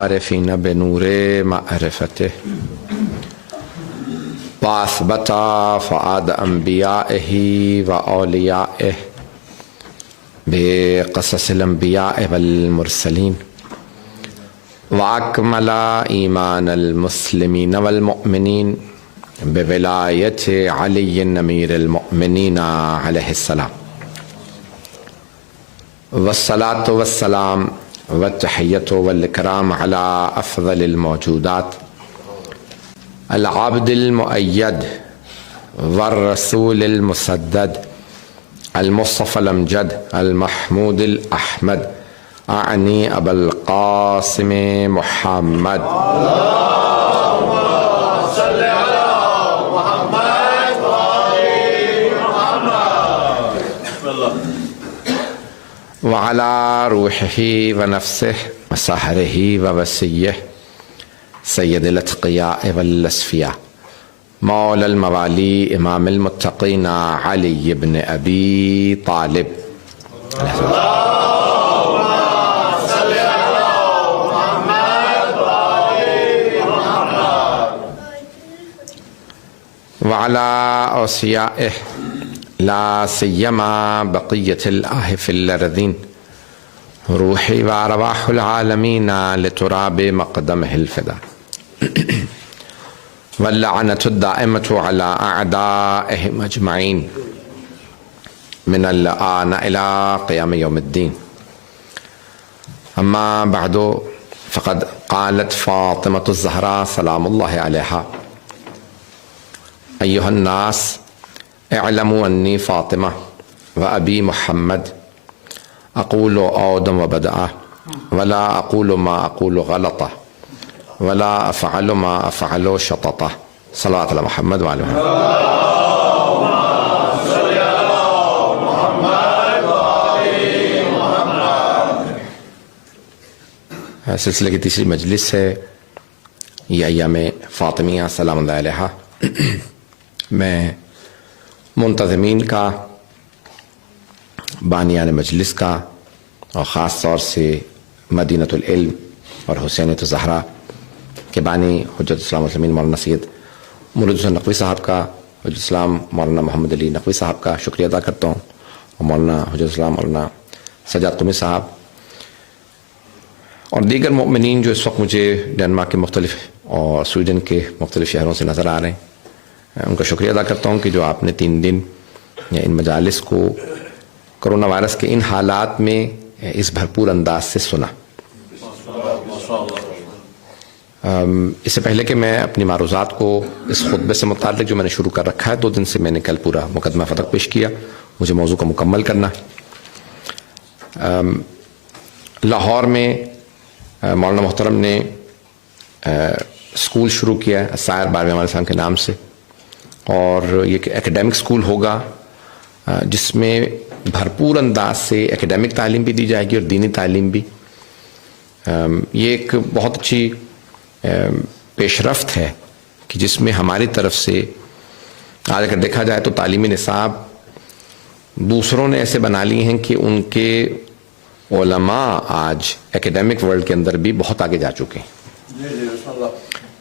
عارفین بنور معرفته واثبت فؤاد انبیائه و اولیائه بقصص الانبیاء والمرسلین واکمل ایمان المسلمین والمؤمنین بولایت علی امیر المؤمنین علیہ السلام والصلاة والسلام والتحیۃ والاکرام علی افضل الموجودات العبد المؤید والرسول المسدد المصطفى الامجد المحمود الاحمد اعنی ابا القاسم محمد وعلى روحه ونفسه وسحره ووسيه سيد الاتقياء والأصفياء مولى الموالي امام المتقين علي بن ابي طالب وعلى أوصيائه لا سيما بقية الله في الأرضين روحي وأرواح العالمين لتراب مقدمه الفداء واللعنة الدائمة على أعدائهم أجمعين من الآن إلى قيام يوم الدين. أما بعد فقد قالت فاطمة الزهراء سلام الله عليها: أيها الناس اعلموا أني فاطمة وأبي محمد أقول أودا وبدأ ولا أقول ما أقول غلطة ولا أفعل ما أفعل شططة. صلوات على محمد وعلى محمد. سلسلے کی تیسری مجلس ہے یہ ایام فاطمیہ سلام اللہ علیہا. میں منتظمین کا، بانیان مجلس کا، اور خاص طور سے مدینۃ العلم اور حسینیۃ الزہرا کے بانی حجت الاسلام والمسلمین مولانا سید مرید حسین نقوی صاحب کا، حجت الاسلام مولانا محمد علی نقوی صاحب کا شکریہ ادا کرتا ہوں، اور مولانا حجت الاسلام مولانا سجاد قمی صاحب اور دیگر مؤمنین جو اس وقت مجھے ڈنمارک کے مختلف اور سویڈن کے مختلف شہروں سے نظر آ رہے ہیں. ان کا شکریہ ادا کرتا ہوں کہ جو آپ نے 3 دن ان مجالس کو کرونا وائرس کے ان حالات میں اس بھرپور انداز سے سنا. اس سے پہلے کہ میں اپنی معروضات کو اس خطبے سے متعلق جو میں نے شروع کر رکھا ہے، 2 دن سے میں نے کل پورا مقدمہ فتح پیش کیا، مجھے موضوع کو مکمل کرنا ہے. لاہور میں مولانا محترم نے اسکول شروع کیا ہے السائر 12ویں امام السلام کے نام سے، اور یہ ایک ایکیڈیمک اسکول ہوگا جس میں بھرپور انداز سے ایکیڈیمک تعلیم بھی دی جائے گی اور دینی تعلیم بھی. یہ ایک بہت اچھی پیش رفت ہے کہ جس میں ہماری طرف سے آج اگر دیکھا جائے تو تعلیمی نصاب دوسروں نے ایسے بنا لی ہیں کہ ان کے علماء آج ایکیڈیمک ورلڈ کے اندر بھی بہت آگے جا چکے ہیں.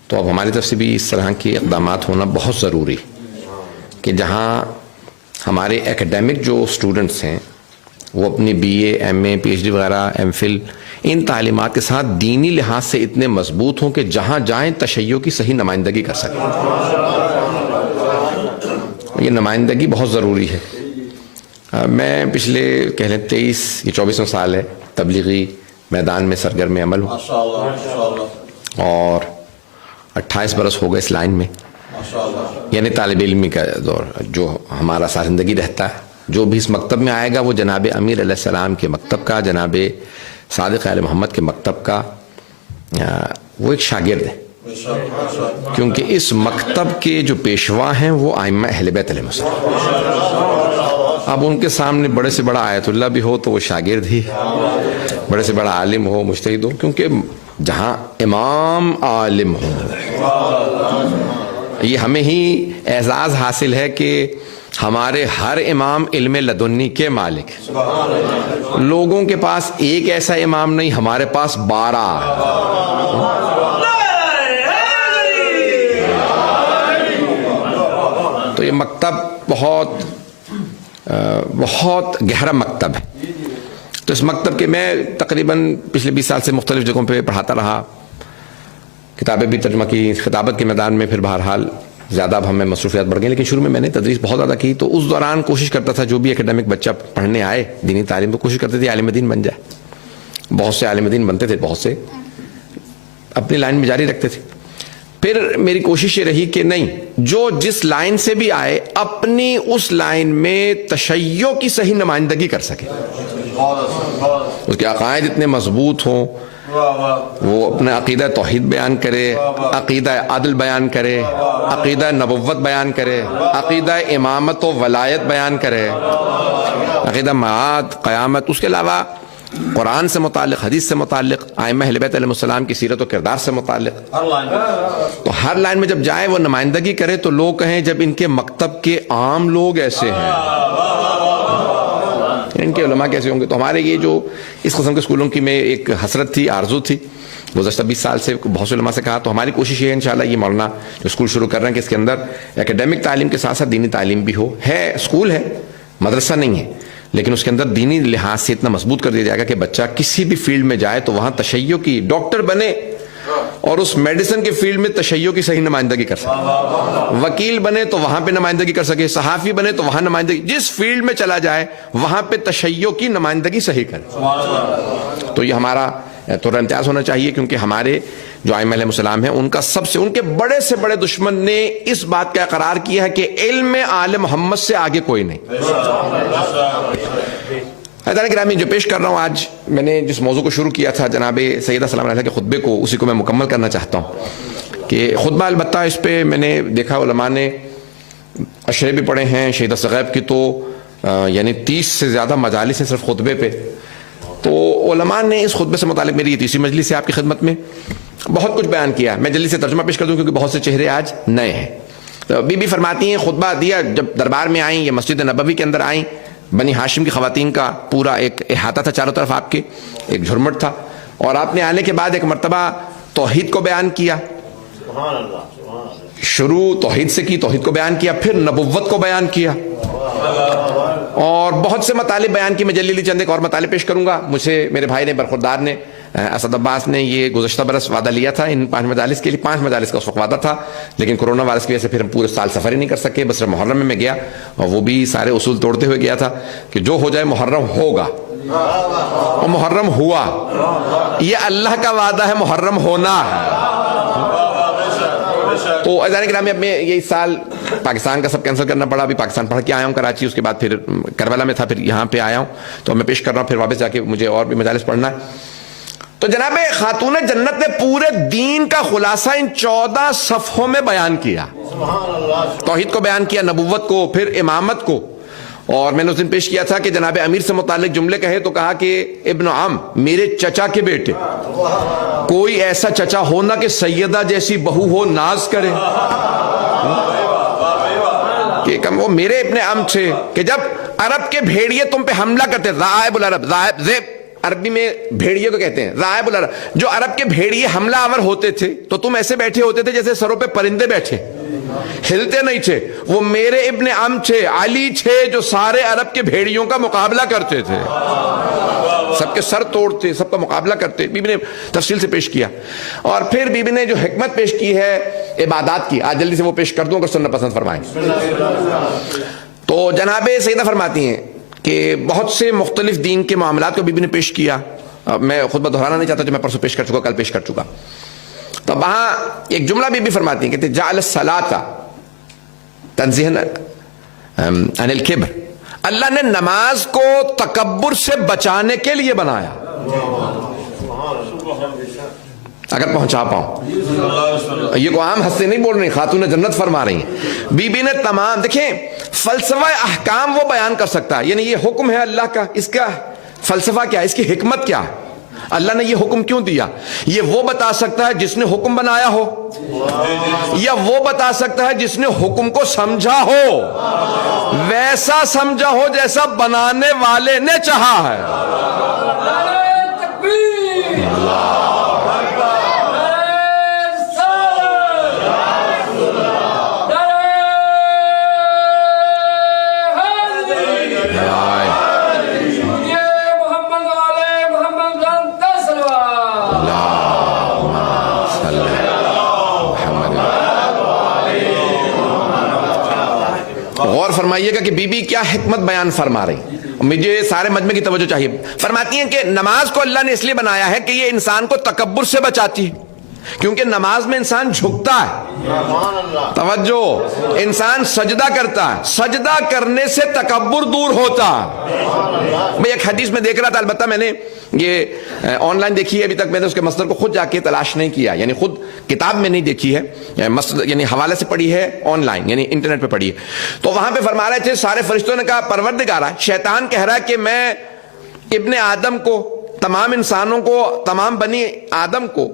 تو اب ہماری طرف سے بھی اس طرح کے اقدامات ہونا بہت ضروری کہ جہاں ہمارے ایکیڈیمک جو اسٹوڈنٹس ہیں وہ اپنی BA MA PhD وغیرہ MPhil ان تعلیمات کے ساتھ دینی لحاظ سے اتنے مضبوط ہوں کہ جہاں جائیں تشیع کی صحیح نمائندگی کر سکیں. یہ نمائندگی بہت ضروری ہے. میں پچھلے کہہ لیں 24 سال ہے تبلیغی میدان میں سرگرم عمل ہوں، اور 28 برس ہو گئے اس لائن میں. یعنی طالب علمی کا دور جو ہمارا ساری زندگی رہتا ہے، جو بھی اس مکتب میں آئے گا وہ جناب امیر علیہ السلام کے مکتب کا، جناب صادق آل محمد کے مکتب کا وہ ایک شاگرد ہے، کیونکہ اس مکتب کے جو پیشوا ہیں وہ ائمہ اہل بیت علیہم السلام. اب ان کے سامنے بڑے سے بڑا آیت اللہ بھی ہو تو وہ شاگرد ہی، بڑے سے بڑا عالم ہو، مجتہد ہو، کیونکہ جہاں امام عالم ہو، یہ ہمیں ہی اعزاز حاصل ہے کہ ہمارے ہر امام علم لدنی کے مالک ہیں. لوگوں کے پاس ایک ایسا امام نہیں، ہمارے پاس 12. تو یہ مکتب بہت گہرا مکتب ہے. تو اس مکتب کے میں تقریباً پچھلے 20 سال سے مختلف جگہوں پہ پڑھاتا رہا، کتابیں بھی ترجمہ کی، خطابت کے میدان میں پھر بہرحال زیادہ اب ہمیں مصروفیات بڑھ گئی، لیکن شروع میں میں نے تدریس بہت زیادہ کی. تو اس دوران کوشش کرتا تھا جو بھی اکیڈمک بچہ پڑھنے آئے دینی تعلیم، تو کوشش کرتے تھے عالم دین بن جائے. بہت سے عالم دین بنتے تھے، بہت سے اپنی لائن میں جاری رکھتے تھے. پھر میری کوشش یہ رہی کہ نہیں، جو جس لائن سے بھی آئے اپنی اس لائن میں تشیع کی صحیح نمائندگی کر سکے، اس کے عقائد اتنے مضبوط ہوں، وہ اپنا عقیدہ توحید بیان کرے، عقیدہ عدل بیان کرے، عقیدہ نبوت بیان کرے، عقیدہ امامت و ولایت بیان کرے، عقیدہ معاد قیامت، اس کے علاوہ قرآن سے متعلق، حدیث سے متعلق، ائمہ اہل بیت علیہ السلام کی سیرت و کردار سے متعلق. تو ہر لائن میں جب جائے وہ نمائندگی کرے تو لوگ کہیں جب ان کے مکتب کے عام لوگ ایسے ہیں، ان کے علماء کیسے ہوں گے. تو ہمارے یہ جو اس قسم کے اسکولوں کی میں ایک حسرت تھی، آرزو تھی گزشتہ 20 سال سے بہت سے علماء سے کہا. تو ہماری کوشش یہ ہے انشاءاللہ یہ مولانا جو اسکول شروع کر رہے ہیں کہ اس کے اندر اکیڈمک تعلیم کے ساتھ ساتھ دینی تعلیم بھی ہو. ہے اسکول ہے، مدرسہ نہیں ہے، لیکن اس کے اندر دینی لحاظ سے اتنا مضبوط کر دیا جائے گا کہ بچہ کسی بھی فیلڈ میں جائے تو وہاں تشیع کی، ڈاکٹر بنے اور اس میڈیسن کے فیلڈ میں تشیع کی صحیح نمائندگی کر سکے، وکیل بنے تو وہاں پہ نمائندگی کر سکے، صحافی بنے تو وہاں نمائندگی، جس فیلڈ میں چلا جائے وہاں پہ تشیع کی نمائندگی صحیح کرے. تو یہ ہمارا تھوڑا امتیاز ہونا چاہیے، کیونکہ ہمارے جو ائمہ علیہ السلام ہیں ان کا سب سے، ان کے بڑے سے بڑے دشمن نے اس بات کا اقرار کیا ہے کہ علم آل محمد سے آگے کوئی نہیں. حضرات گرامی، جو پیش کر رہا ہوں آج، میں نے جس موضوع کو شروع کیا تھا جناب سیدہ سلام علیہ کے خطبے کو، اسی کو میں مکمل کرنا چاہتا ہوں. کہ خطبہ البتہ اس پہ میں نے دیکھا علماء نے اشرے بھی پڑھے ہیں، شہیدہ ثغیب کی تو یعنی 30 سے زیادہ مجالس ہیں صرف خطبے پہ. تو علماء نے اس خطبے سے متعلق، میری یہ تیسری مجلس ہے آپ کی خدمت میں، بہت کچھ بیان کیا. میں جلدی سے ترجمہ پیش کر دوں کیونکہ بہت سے چہرے آج نئے ہیں. تو بی بی فرماتی ہیں خطبہ دیا جب دربار میں آئیں، یہ مسجد نبوی کے اندر آئیں، بنی ہاشم کی خواتین کا پورا ایک احاطہ تھا چاروں طرف، آپ کے ایک جھرمٹ تھا، اور آپ نے آنے کے بعد ایک مرتبہ توحید کو بیان کیا. شروع توحید سے کی، توحید کو بیان کیا، پھر نبوت کو بیان کیا، اور بہت سے مطالب بیان کی. میں جلدی چند ایک اور مطالب پیش کروں گا. مجھے میرے بھائی نے، برخوردار نے، اسد عباس نے یہ گزشتہ برس وعدہ لیا تھا ان 5 مجالس کے لیے. 5 مجالس کا اس وقت وعدہ تھا، لیکن کرونا وائرس کی وجہ سے پھر ہم پورے سال سفر ہی نہیں کر سکے. بس محرم میں گیا، اور وہ بھی سارے اصول توڑتے ہوئے گیا تھا کہ جو ہو جائے محرم ہوگا، اور محرم ہوا. یہ اللہ کا وعدہ ہے، محرم ہونا ہے. تو عزیزان گرامی، اب میں یہ اس سال پاکستان کا سب کینسل کرنا پڑا. ابھی پاکستان پڑھ کے آیا ہوں کراچی، اس کے بعد پھر کربلا میں تھا، پھر یہاں پہ آیا ہوں. تو میں پیش کر رہا ہوں، پھر واپس جا کے مجھے اور بھی مجالس پڑھنا ہے. تو جناب خاتون جنت نے پورے دین کا خلاصہ ان 14 صفحوں میں بیان کیا. توحید کو بیان کیا، نبوت کو، پھر امامت کو. اور میں نے اس دن پیش کیا تھا کہ جناب امیر سے متعلق جملے کہے تو کہا کہ ابن عم، میرے چچا کے بیٹے، کوئی ایسا چچا ہونا کہ سیدہ جیسی بہو ہو ناز کرے. کہ وہ میرے ابن عم تھے کہ جب عرب کے بھیڑیے تم پہ حملہ کرتے، ذائب العرب، ذیب عربی میں بھیڑیے کو کہتے ہیں، ذائب العرب، جو عرب کے بھیڑیے حملہ آور ہوتے تھے تو تم ایسے بیٹھے ہوتے تھے جیسے سروں پہ پرندے بیٹھے، ہلتے نہیں تھے. وہ میرے ابن عم تھے، علی تھے، جو سارے عرب کے بھیڑیوں کا مقابلہ کرتے تھے، سب کے سر توڑتے، سب کا مقابلہ کرتے. بی بی نے تفصیل سے پیش کیا. اور پھر بی بی نے جو حکمت پیش کی ہے عبادات کی، آج جلدی سے وہ پیش کر دوں اگر سننا پسند فرمائیں. تو جناب سیدہ فرماتی ہیں کہ بہت سے مختلف دین کے معاملات کو بی بی نے پیش کیا. میں خطبہ دہرانا نہیں چاہتا جو میں پرسوں پیش کر چکا، کل پیش کر چکا. تو وہاں ایک جملہ بی بی فرماتی ہیں، کہتے جعل الصلاۃ تنزیہا عن الکبر، اللہ نے نماز کو تکبر سے بچانے کے لیے بنایا. اگر پہنچا پاؤں، یہ کو عام ہنستے نہیں بول رہی، خاتون جنت فرما رہی ہیں. بی بی نے تمام، دیکھیں فلسفہ احکام وہ بیان کر سکتا ہے، یعنی یہ حکم ہے اللہ کا، اس کا فلسفہ کیا ہے، اس کی حکمت کیا ہے. اللہ نے یہ حکم کیوں دیا؟ یہ وہ بتا سکتا ہے جس نے حکم بنایا ہو، یا وہ بتا سکتا ہے جس نے حکم کو سمجھا ہو، ویسا سمجھا ہو جیسا بنانے والے نے چاہا ہے۔ غور فرمائیے گا کہ بی بی کیا حکمت بیان فرما رہی، مجھے سارے مجمع کی توجہ چاہیے۔ فرماتی ہیں کہ نماز کو اللہ نے اس لیے بنایا ہے کہ یہ انسان کو تکبر سے بچاتی ہے، کیونکہ نماز میں انسان جھکتا ہے، توجہ، انسان سجدہ کرتا ہے، سجدہ کرنے سے تکبر دور ہوتا ہے۔ میں ایک حدیث میں دیکھ رہا تھا، البتہ میں نے یہ آن لائن دیکھی ہے، ابھی تک میں نے اس کے مصدر کو خود جا کے تلاش نہیں کیا، یعنی خود کتاب میں نہیں دیکھی ہے، یعنی حوالے سے پڑھی ہے آن لائن، یعنی انٹرنیٹ پہ پڑھی ہے۔ تو وہاں پہ فرما رہے تھے سارے فرشتوں نے کہا پروردگارا، شیطان کہہ رہا ہے کہ میں ابن آدم کو، تمام انسانوں کو، تمام بنی آدم کو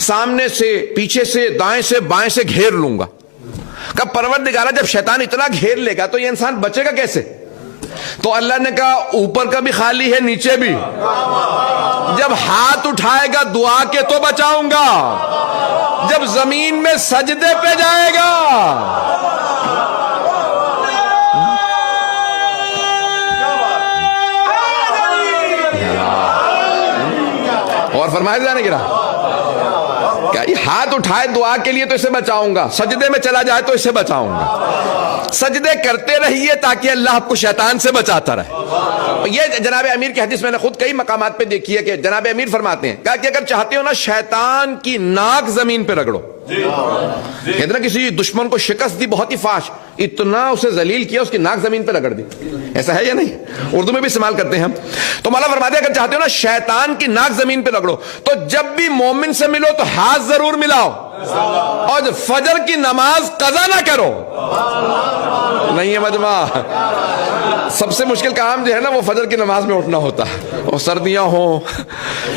سامنے سے، پیچھے سے، دائیں سے، بائیں سے گھیر لوں گا۔ کہ پروردگارہ جب شیطان اتنا گھیر لے گا تو یہ انسان بچے گا کیسے؟ تو اللہ نے کہا اوپر کا بھی خالی ہے، نیچے بھی، جب ہاتھ اٹھائے گا دعا کے تو بچاؤں گا، جب زمین میں سجدے پہ جائے گا۔ اور فرمایا جانے گرا ہاتھ اٹھائے دعا کے لیے تو اسے بچاؤں گا، سجدے میں چلا جائے تو اسے بچاؤں گا۔ سجدے کرتے رہیے تاکہ اللہ آپ کو شیطان سے بچاتا رہے۔ یہ جناب امیر کی حدیث میں نے خود کئی مقامات پہ دیکھی ہے کہ جناب امیر فرماتے ہیں کہا کہ اگر چاہتے ہو نا شیطان کی ناک زمین پہ رگڑو، کہتے نا کسی دشمن کو شکست دی بہت ہی فاش، اتنا اسے ذلیل کیا اس کی ناک زمین پہ رگڑ دی، ایسا ہے یا نہیں؟ اردو میں بھی استعمال کرتے ہیں ہم۔ تو مولا فرماتے ہیں اگر چاہتے ہو نا شیطان کی ناک زمین پہ رگڑو، تو جب بھی مومن سے ملو تو ہاتھ ضرور ملاؤ، اور فجر کی نماز قضا نہ کرو۔ نہیں ہے مجمع، سب سے مشکل کام جو ہے نا وہ فجر کی نماز میں اٹھنا ہوتا ہے، اور سردیاں ہوں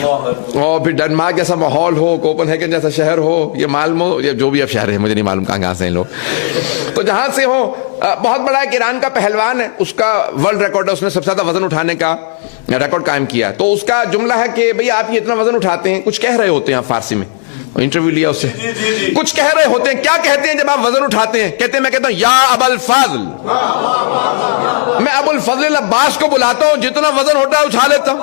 اور پھر ڈنمارک جیسا ماحول ہو، کوپن ہیگن جیسا شہر ہو، یہ مالمو، یہ جو بھی اب شہر ہے مجھے نہیں معلوم کہاں سے ہیں لوگ، تو جہاں سے ہو، بہت بڑا ایک ایران کا پہلوان ہے، اس کا ورلڈ ریکارڈ ہے، اس نے سب سے زیادہ وزن اٹھانے کا ریکارڈ قائم کیا ہے۔ تو اس کا جملہ ہے کہ بھئی آپ یہ اتنا وزن اٹھاتے ہیں، کچھ کہہ رہے ہوتے ہیں فارسی میں، انٹرویو لیا اس سے، کچھ کہہ رہے ہوتے ہیں، کیا کہتے ہیں جب آپ وزن اٹھاتے ہیں؟ کہتے ہیں میں کہتا ہوں یا ابا الفضل، میں ابو الفضل العباس کو بلاتا ہوں، جتنا وزن ہوتا ہے اٹھا لیتا ہوں،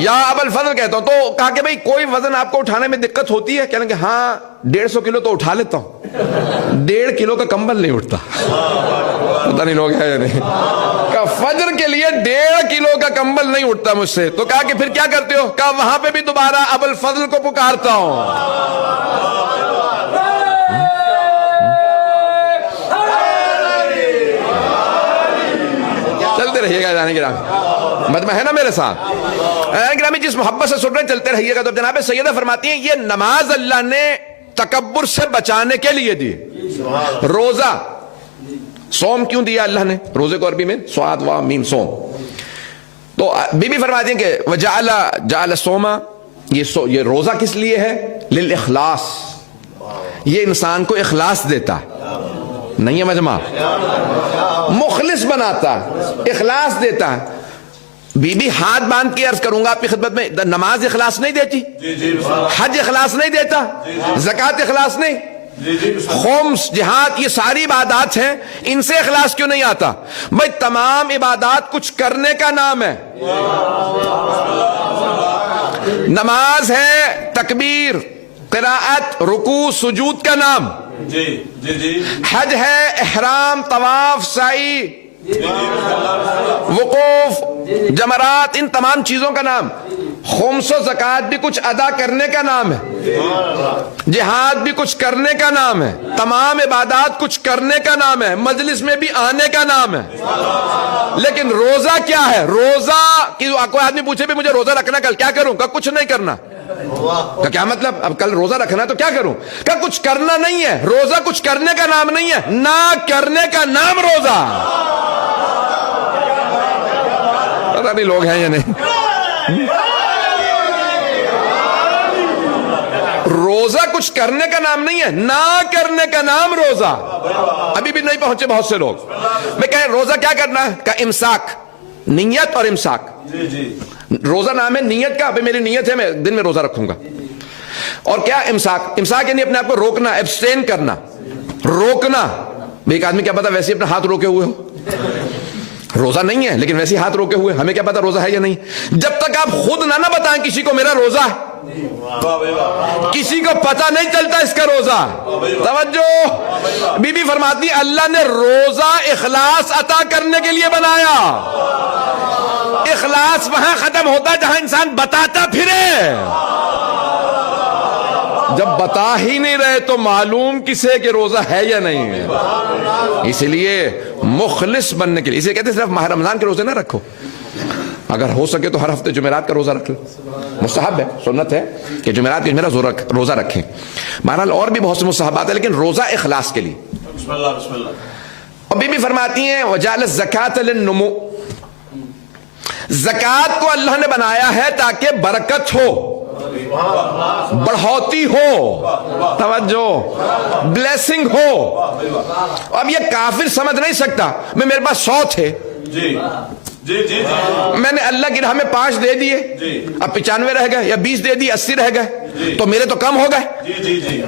یا ابا الفضل کہتا ہوں۔ تو کہا کہ بھئی کوئی وزن آپ کو اٹھانے میں دقت ہوتی ہے؟ کہنے کہ ہاں 150 کلو تو اٹھا لیتا ہوں، 1.5 کلو کا کمبل نہیں اٹھتا۔ پتہ نہیں لوگ ہے یا نہیں، کہ فجر کے لیے 1.5 کلو کا کمبل نہیں اٹھتا مجھ سے۔ تو کہا کہ پھر کیا کرتے ہو؟ کہا وہاں پہ بھی دوبارہ ابو الفضل کو پکارتا ہوں۔ چلتے رہیے گا جانے گرامی، مجمع ہے نا میرے ساتھ، گرامی جس محبت سے سن رہے چلتے رہیے گا۔ تو جناب سیدہ فرماتی ہیں یہ نماز اللہ نے تکبر سے بچانے کے لیے دی۔ روزہ، صوم کیوں دیا اللہ نے؟ روزے کو عربی میں صاد و میم صوم۔ تو بی بی فرماتی ہیں کہ وجعل صوما، یہ روزہ کس لیے ہے؟ للاخلاص، یہ انسان کو اخلاص دیتا ہے، نہیں ہے مجمع، مخلص بناتا ہے، اخلاص دیتا ہے۔ بی بی ہاتھ باندھ کے عرض کروں گا آپ کی خدمت میں، نماز اخلاص نہیں دیتی، حج اخلاص نہیں دیتا، زکوٰۃ اخلاص نہیں، خمس، جہاد، یہ ساری عبادات ہیں، ان سے اخلاص کیوں نہیں آتا؟ بھائی تمام عبادات کچھ کرنے کا نام ہے۔ نماز ہے تکبیر، قراءت، رکوع، سجود کا نام، حج ہے احرام، طواف، سعی، وقوف، جمرات، ان تمام چیزوں کا نام۔ خمس و زکوٰۃ بھی کچھ ادا کرنے کا نام ہے، جہاد بھی کچھ کرنے کا نام ہے، تمام عبادات کچھ کرنے کا نام ہے، مجلس میں بھی آنے کا نام ہے۔ لیکن روزہ کیا ہے؟ روزہ کوئی آدمی پوچھے بھی مجھے روزہ رکھنا کل کیا کروں؟ کہ کچھ نہیں کرنا۔ کہ کیا مطلب؟ اب کل روزہ رکھنا تو کیا کروں؟ کہ کچھ کرنا نہیں ہے، روزہ کچھ کرنے کا نام نہیں ہے، نہ کرنے کا نام روزہ۔ پتہ نہیں لوگ ہیں یا نہیں۔ روزہ کچھ کرنے کا نام نہیں ہے، نہ کرنے کا نام روزہ. ابھی بھی نہیں پہنچے بہت سے لوگ. میں کہہ روزہ کیا کرنا ہے؟ کہ امساک، نیت اور امساک. روزہ نام ہے نیت کا، ابھی میری نیت ہے میں دن میں روزہ رکھوں گا. اور کیا امساک؟ امساک یعنی اپنے آپ کو روکنا، ایبسٹین کرنا، روکنا. ایک آدمی کیا پتا ویسے اپنا ہاتھ روکے ہوئے ہو، روزہ نہیں ہے لیکن ویسے ہاتھ روکے ہوئے، ہمیں کیا پتا روزہ ہے یا نہیں. جب تک آپ خود نہ بتائیں کسی کو میرا روزہ ہے، کسی کو پتہ نہیں چلتا اس کا روزہ. توجہ، بی بی فرماتی اللہ نے روزہ اخلاص عطا کرنے کے لیے بنایا. اخلاص وہاں ختم ہوتا ہے جہاں انسان بتاتا پھرے. جب بتا ہی نہیں رہے تو معلوم کسے کہ روزہ ہے یا نہیں ہے. اس لیے مخلص بننے کے لیے اسے کہتے ہیں صرف ماہ رمضان کے روزے نہ رکھو، اگر ہو سکے تو ہر ہفتے جمعرات کا روزہ رکھ لو. مستحب ہے، سنت ہے کہ جمعرات کے جمعرات روزہ رکھیں. بہرحال اور بھی بہت سے مستحبات ہیں لیکن روزہ اخلاص کے لیے. بسم اللہ بسم اللہ. اور بی بی فرماتی ہیں وجعل الزکاۃ للنمو، زکوٰۃ کو اللہ نے بنایا ہے تاکہ برکت ہو، بڑھوتی ہو، توجہ، بلیسنگ ہو. اب یہ کافر سمجھ نہیں سکتا میں میرے پاس 100 تھے، جی جی جی میں نے اللہ کی راہ میں 5 دے دیے، اب 95 رہ گئے، یا 20 دے دیے 80 رہ گئے، تو میرے تو کم ہو گئے. جی جی جی.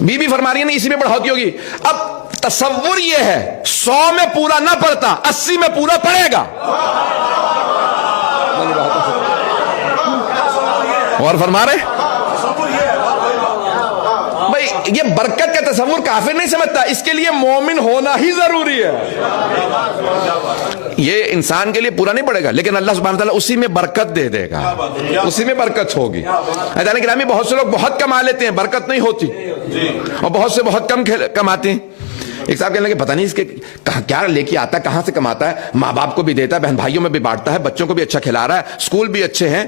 بی بی فرما رہی ہے نہیں اسی میں بڑھوتی ہوگی. اب تصور یہ ہے 100 میں پورا نہ پڑتا 80 میں پورا پڑے گا. اور فرما رہے بھائی یہ برکت کا تصور کافر نہیں سمجھتا، اس کے لیے مومن ہونا ہی ضروری ہے. یہ انسان کے لیے پورا نہیں پڑے گا لیکن اللہ سبحانہ وتعالیٰ اسی میں برکت دے دے گا، اسی میں برکت ہوگی. حضرات گرامی بہت سے لوگ بہت کما لیتے ہیں، برکت نہیں ہوتی، اور بہت سے بہت کم کماتے ہیں. ایک صاحب کہنے لگے پتہ نہیں اس کے کیا لے کے آتا ہے، کہاں سے کماتا ہے، ماں باپ کو بھی دیتا ہے، بہن بھائیوں میں بھی بانٹتا ہے، بچوں کو بھی اچھا کھلا رہا ہے، اسکول بھی اچھے ہیں،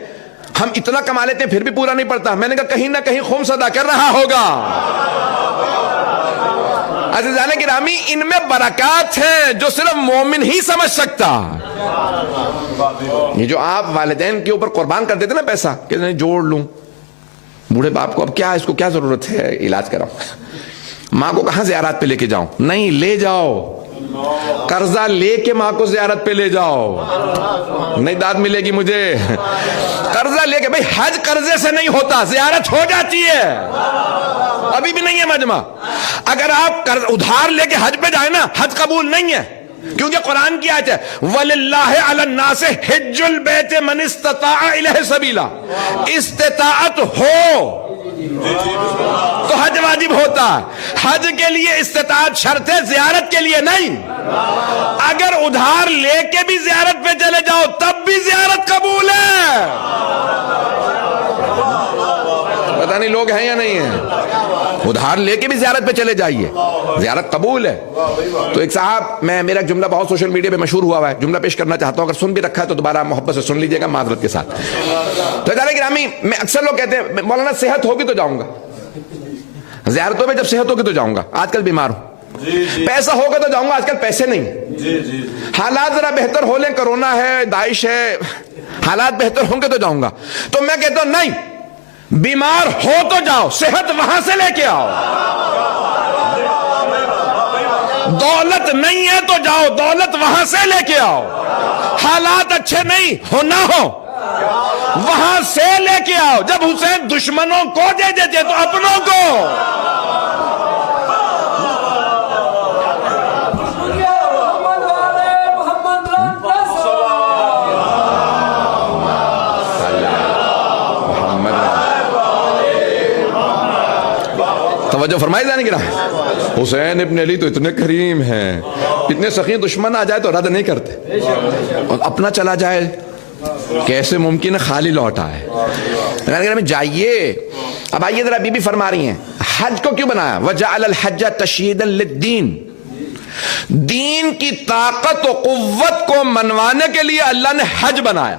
ہم اتنا کما لیتے ہیں پھر بھی پورا نہیں پڑتا. میں نے کہا کہیں نہ کہیں خمس ادا کر رہا ہوگا. عزیزان گرامی ان میں برکات ہیں جو صرف مومن ہی سمجھ سکتا. یہ جو آپ والدین کے اوپر قربان کر دیتے نا پیسہ کہ نہیں جوڑ لوں، بوڑھے باپ کو اب کیا اس کو کیا ضرورت ہے علاج کراؤں، ماں کو کہاں زیارات پہ لے کے جاؤں، نہیں لے جاؤ، قرضہ لے کے ماں کو زیارت پہ لے جاؤ، نہیں داد ملے گی مجھے. قرضہ لے کے، بھئی حج قرضے سے نہیں ہوتا، زیارت ہو جاتی ہے. ابھی بھی نہیں ہے مجمع. اگر آپ ادھار لے کے حج پہ جائیں نا حج قبول نہیں ہے، کیونکہ قرآن کی آیت ہے وَلِلَّهِ عَلَى النَّاسِ حِجُّ الْبَيْتِ مَنِ اسْتَطَاعَ إِلَيْهِ سَبِيلًا. استطاعت ہو تو حج واجب ہوتا ہے. حج کے لیے استطاعت شرط ہے، زیارت کے لیے نہیں. اگر ادھار لے کے بھی زیارت پہ چلے جاؤ تب بھی زیارت قبول ہے. پتہ نہیں لوگ ہیں یا نہیں ہیں. ادھار لے کے بھی زیارت پہ چلے جائیے، زیارت قبول ہے. تو ایک صاحب، میرا جملہ بہت سوشل میڈیا پہ مشہور ہوا ہے، جملہ پیش کرنا چاہتا ہوں، اگر سن بھی رکھا ہے تو دوبارہ محبت سے سن لیجئے گا معذرت کے ساتھ. تو گرامی میں اکثر لوگ کہتے ہیں مولانا صحت ہوگی تو جاؤں گا، زیارتوں میں جب صحت ہوگی تو جاؤں گا، آج کل بیمار ہوں، پیسہ ہوگا تو جاؤں گا، آج کل پیسے نہیں. حالات ذرا بہتر ہو لیں، کرونا ہے، داعش ہے، حالات بہتر ہوں گے تو جاؤں گا. تو میں کہتا ہوں نہیں، بیمار ہو تو جاؤ، صحت وہاں سے لے کے آؤ. دولت نہیں ہے تو جاؤ، دولت وہاں سے لے کے آؤ. حالات اچھے نہیں ہو نہ ہو وہاں سے لے کے آؤ. جب حسین دشمنوں کو دے دیتے تو اپنوں کو. توجہ فرمائی جانے گی نا. حسین ابن علی تو اتنے کریم ہیں، اتنے سخی، دشمن آ جائے تو رد نہیں کرتے، اور اپنا چلا جائے کیسے ممکن ہے خالی لوٹ آئے. جائیے. اب آئیے ذرا بی بی فرما رہی ہیں حج کو کیوں بنایا؟ وجعل الحج تشہیدا للدین، دین کی طاقت و قوت کو منوانے کے لیے اللہ نے حج بنایا.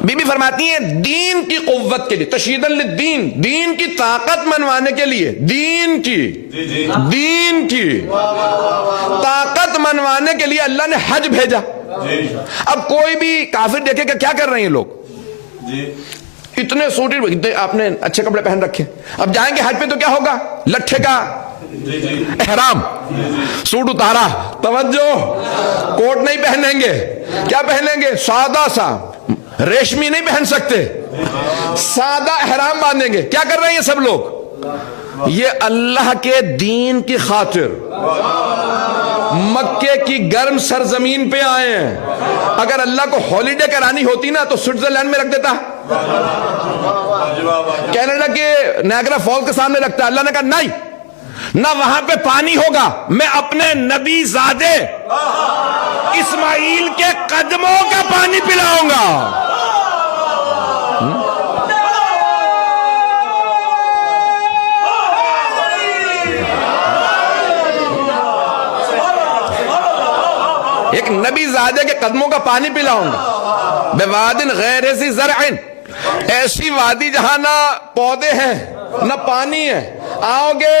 بی بی فرماتی ہیں دین کی قوت کے لیے، تشدید للدین، دین کی طاقت منوانے کے لیے، دین کی دین کی طاقت منوانے کے لیے اللہ نے حج بھیجا. جی اب کوئی بھی کافر دیکھے کہ کیا کر رہے ہیں لوگ، جی اتنے سوٹڈ، آپ نے اچھے کپڑے پہن رکھے، اب جائیں گے حج پہ تو کیا ہوگا، لٹھے کا جی جی احرام، سوٹ اتارا، توجہ، کوٹ نہیں پہنیں گے، کیا پہنیں گے، سادہ سا، ریشمی نہیں پہن سکتے، سادہ احرام باندھیں گے. کیا کر رہے ہیں یہ سب لوگ، یہ اللہ کے دین کی خاطر مکے کی گرم سرزمین پہ آئے ہیں. اگر اللہ کو ہالیڈے کرانی ہوتی نا تو سوئٹزرلینڈ میں رکھ دیتا، کینیڈا کے نیاگرا فال کے سامنے رکھتا. اللہ نے کہا نہیں، نہ وہاں پہ پانی ہوگا، میں اپنے نبی زادے اسماعیل کے قدموں کا پانی پلاؤں گا. ایک نبی زادے کے قدموں کا پانی پلاؤں گا. بوادن غیر ذی زرع، ایسی وادی جہاں نہ پودے ہیں نہ پانی ہے، آؤ گے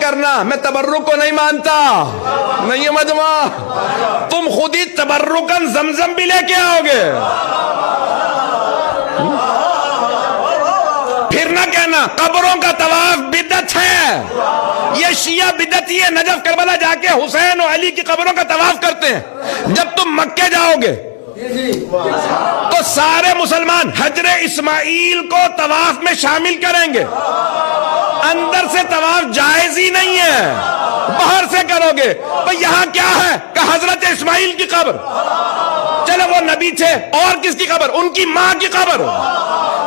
کرنا، میں تبرک کو نہیں مانتا، نہیں ہے مجمع، تم خود ہی تبرکن زمزم بھی لے کے آؤ گے. پھر نہ کہنا قبروں کا طواف بدعت ہے، یہ شیعہ بدعتی ہے، نجف کربلا جا کے حسین و علی کی قبروں کا طواف کرتے ہیں. جب تم مکے جاؤ گے تو سارے مسلمان حجر اسماعیل کو طواف میں شامل کریں گے. اندر سے طواف جائز ہی نہیں ہے، باہر سے کرو گے. تو یہاں کیا ہے کہ حضرت اسماعیل کی قبر، چلو وہ نبی تھے، اور کس کی قبر، ان کی ماں کی قبر،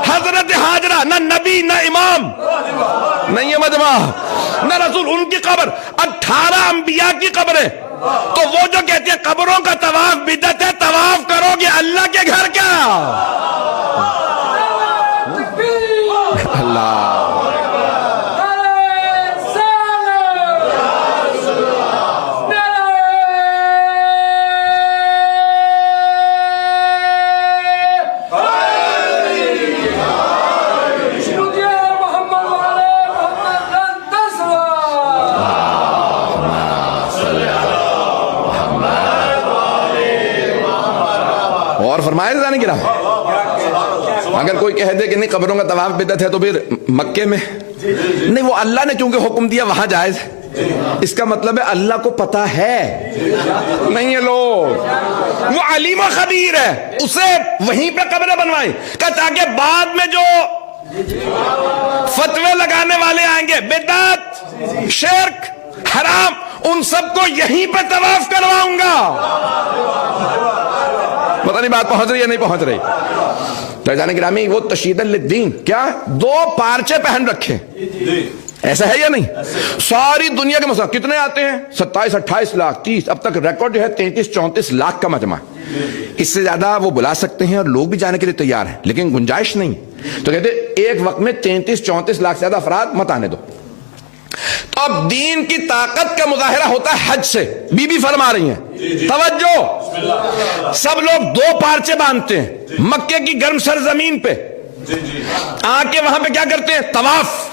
حضرت حاجرہ، نہ نبی نہ امام، نہیں ہے مجمع، نہ رسول، ان کی قبر، 18 انبیاء کی قبریں. تو وہ جو کہتے ہیں قبروں کا طواف بدعت ہے، طواف کرو گے اللہ کے گھر کیا. اللہ اور فرمائے رضوان کرام، اگر کوئی کہہ دے کہ نہیں قبروں کا طواف بدعت ہے تو پھر مکے میں نہیں، وہ اللہ نے چونکہ حکم دیا وہاں جائز ہے، اس کا مطلب ہے اللہ کو پتا ہے. نہیں ہے لوگ، وہ علیم و خبیر ہے، اسے وہیں پہ قبریں بنوائیں کہ تاکہ بعد میں جو فتوے لگانے والے آئیں گے بدعت، شرک، حرام، ان سب کو یہیں پہ طواف کرواؤں گا. پتہ نہیں بات پہنچ رہی ہے نہیں پہنچ رہی. جانے گرامی، وہ تشدید للدین، کیا 2 پارچے پہن رکھے، ایسا ہے یا نہیں؟ ساری دنیا کے مسلمان کتنے آتے ہیں، 27-28 لاکھ 30، اب تک ریکارڈ جو ہے 33-34 لاکھ کا مجمع. اس سے زیادہ وہ بلا سکتے ہیں اور لوگ بھی جانے کے لیے تیار ہیں، لیکن گنجائش نہیں. تو کہتے ایک وقت میں 33-34 لاکھ سے زیادہ افراد مت آنے دو. تو اب دین کی طاقت کا مظاہرہ ہوتا ہے حج سے. بی بی فرما رہی ہیں توجہ، سب لوگ 2 پارچے باندھتے ہیں مکے کی گرم سرزمین پہ، آ کے وہاں پہ کیا کرتے ہیں، طواف.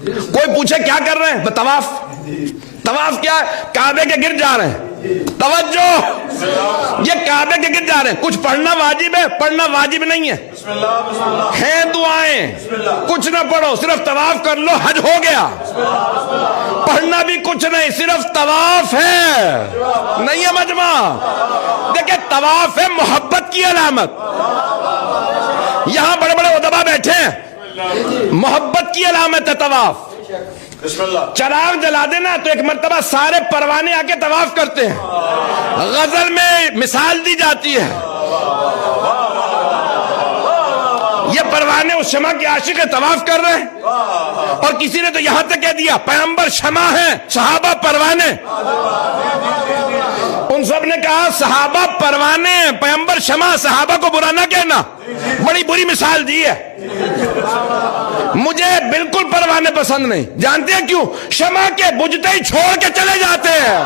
کوئی پوچھے کیا کر رہے ہیں، طواف. طواف کیا ہے، کعبے کے گرد جا رہے ہیں. توجہ، یہ کعبے کے گرد جا رہے ہیں. کچھ پڑھنا واجب ہے، پڑھنا واجب نہیں ہے، ہیں دعائیں، کچھ نہ پڑھو، صرف طواف کر لو، حج ہو گیا. پڑھنا بھی کچھ نہیں، صرف طواف ہے. نہیں ہے مجمع، دیکھیں طواف ہے محبت کی علامت. یہاں بڑے بڑے ادبا بیٹھے ہیں، محبت کی علامت ہے طواف. چراغ جلا دینا تو ایک مرتبہ سارے پروانے آ کے طواف کرتے ہیں. غزل میں مثال دی جاتی ہے، یہ پروانے اس شمع کے عاشق طواف کر رہے ہیں، اور کسی نے تو یہاں تک کہہ دیا پیغمبر شمع ہیں، صحابہ پروانے. ان سب نے کہا صحابہ پروانے ہیں، پیغمبر شمع، صحابہ کو برا نہ کہنا. بڑی بری مثال دی ہے. مجھے بالکل پروانے پسند نہیں. جانتے ہیں کیوں؟ شمع کے بجھتے ہی چھوڑ کے چلے جاتے ہیں.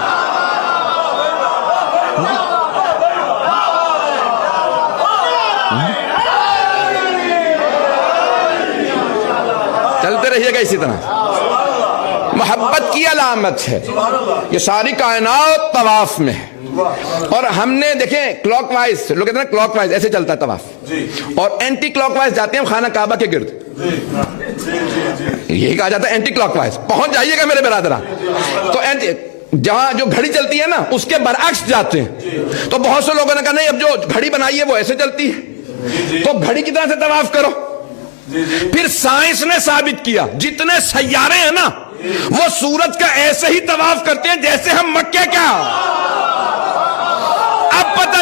چلتے رہیے گا اسی طرح. محبت کی علامت ہے. یہ ساری کائنات طواف میں ہے. اور ہم نے دیکھیں کلاک وائز، لوگ کہتے ہیں کلاک وائز ایسے چلتا ہے طواف، اور اینٹی کلاک وائز جاتے ہیں خانہ کعبہ کے گرد. یہی کہا جاتا ہے اینٹی کلاک وائز. پہنچ جائیے گا میرے برادران. تو جہاں جو گھڑی چلتی ہے نا اس کے برعکس جاتے ہیں. تو بہت سے لوگوں نے کہا نہیں، اب جو گھڑی بنائی ہے وہ ایسے چلتی ہے، تو گھڑی کی طرح سے طواف کرو. پھر سائنس نے ثابت کیا جتنے سیارے ہیں نا وہ سورج کا ایسے ہی طواف کرتے ہیں جیسے ہم مکے کا. اب پتہ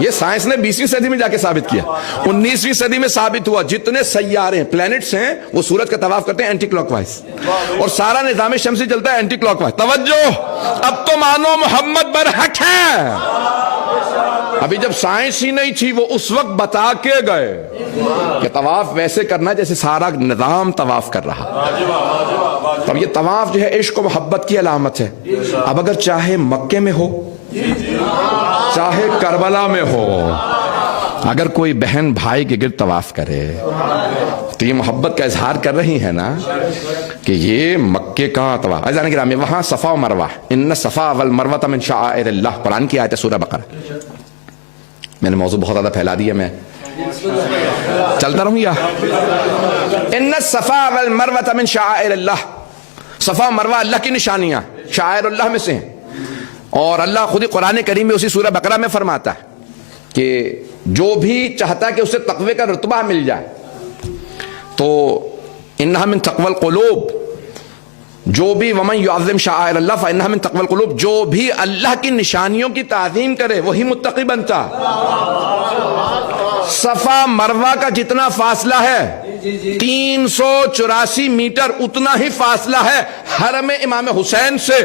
یہ سائنس نے 20ویں صدی میں جا کے ثابت کیا. 19ویں صدی میں ثابت ہوا جتنے سیارے ہیں، پلینٹس ہیں، وہ سورج کا طواف کرتے ہیں اینٹی کلاک وائز، اور سارا نظام شمسی چلتا ہے اینٹی کلاک وائز. توجہ، اب تو مانو محمد برحق ہے. ابھی جب سائنس ہی نہیں تھی وہ اس وقت بتا کے گئے کہ طواف ویسے کرنا جیسے سارا نظام طواف کر رہا. اب یہ طواف جو ہے عشق و محبت کی علامت ہے. اب اگر چاہے مکے میں ہو چاہے کربلا میں ہو، اگر کوئی بہن بھائی کے گرد طواف کرے تو یہ محبت کا اظہار کر رہی ہے نا کہ یہ مکے کا طواف. عزیزان گرامی، وہاں صفا و مروہ، ان صفا والمروہ من شعائر اللہ، قرآن کی آیت ہے سورہ بقرہ. میں نے موضوع بہت زیادہ پھیلا دیا، میں چلتا رہوں یا ان الصفا والمروہ من شعائر اللہ. صفا و مروہ اللہ کی نشانیاں، شعائر اللہ میں سے ہیں. اور اللہ خود ہی قرآن کریم میں اسی سورہ بقرہ میں فرماتا ہے کہ جو بھی چاہتا ہے کہ اسے تقوی کا رتبہ مل جائے تو انہا من تقوی القلوب، جو بھی ومن یعظم شعائر اللہ فانہا من تقوی القلوب، جو بھی اللہ کی نشانیوں کی تعظیم کرے وہی متقی بنتا. صفا مروہ کا جتنا فاصلہ ہے 384 میٹر، اتنا ہی فاصلہ ہے حرم امام حسین سے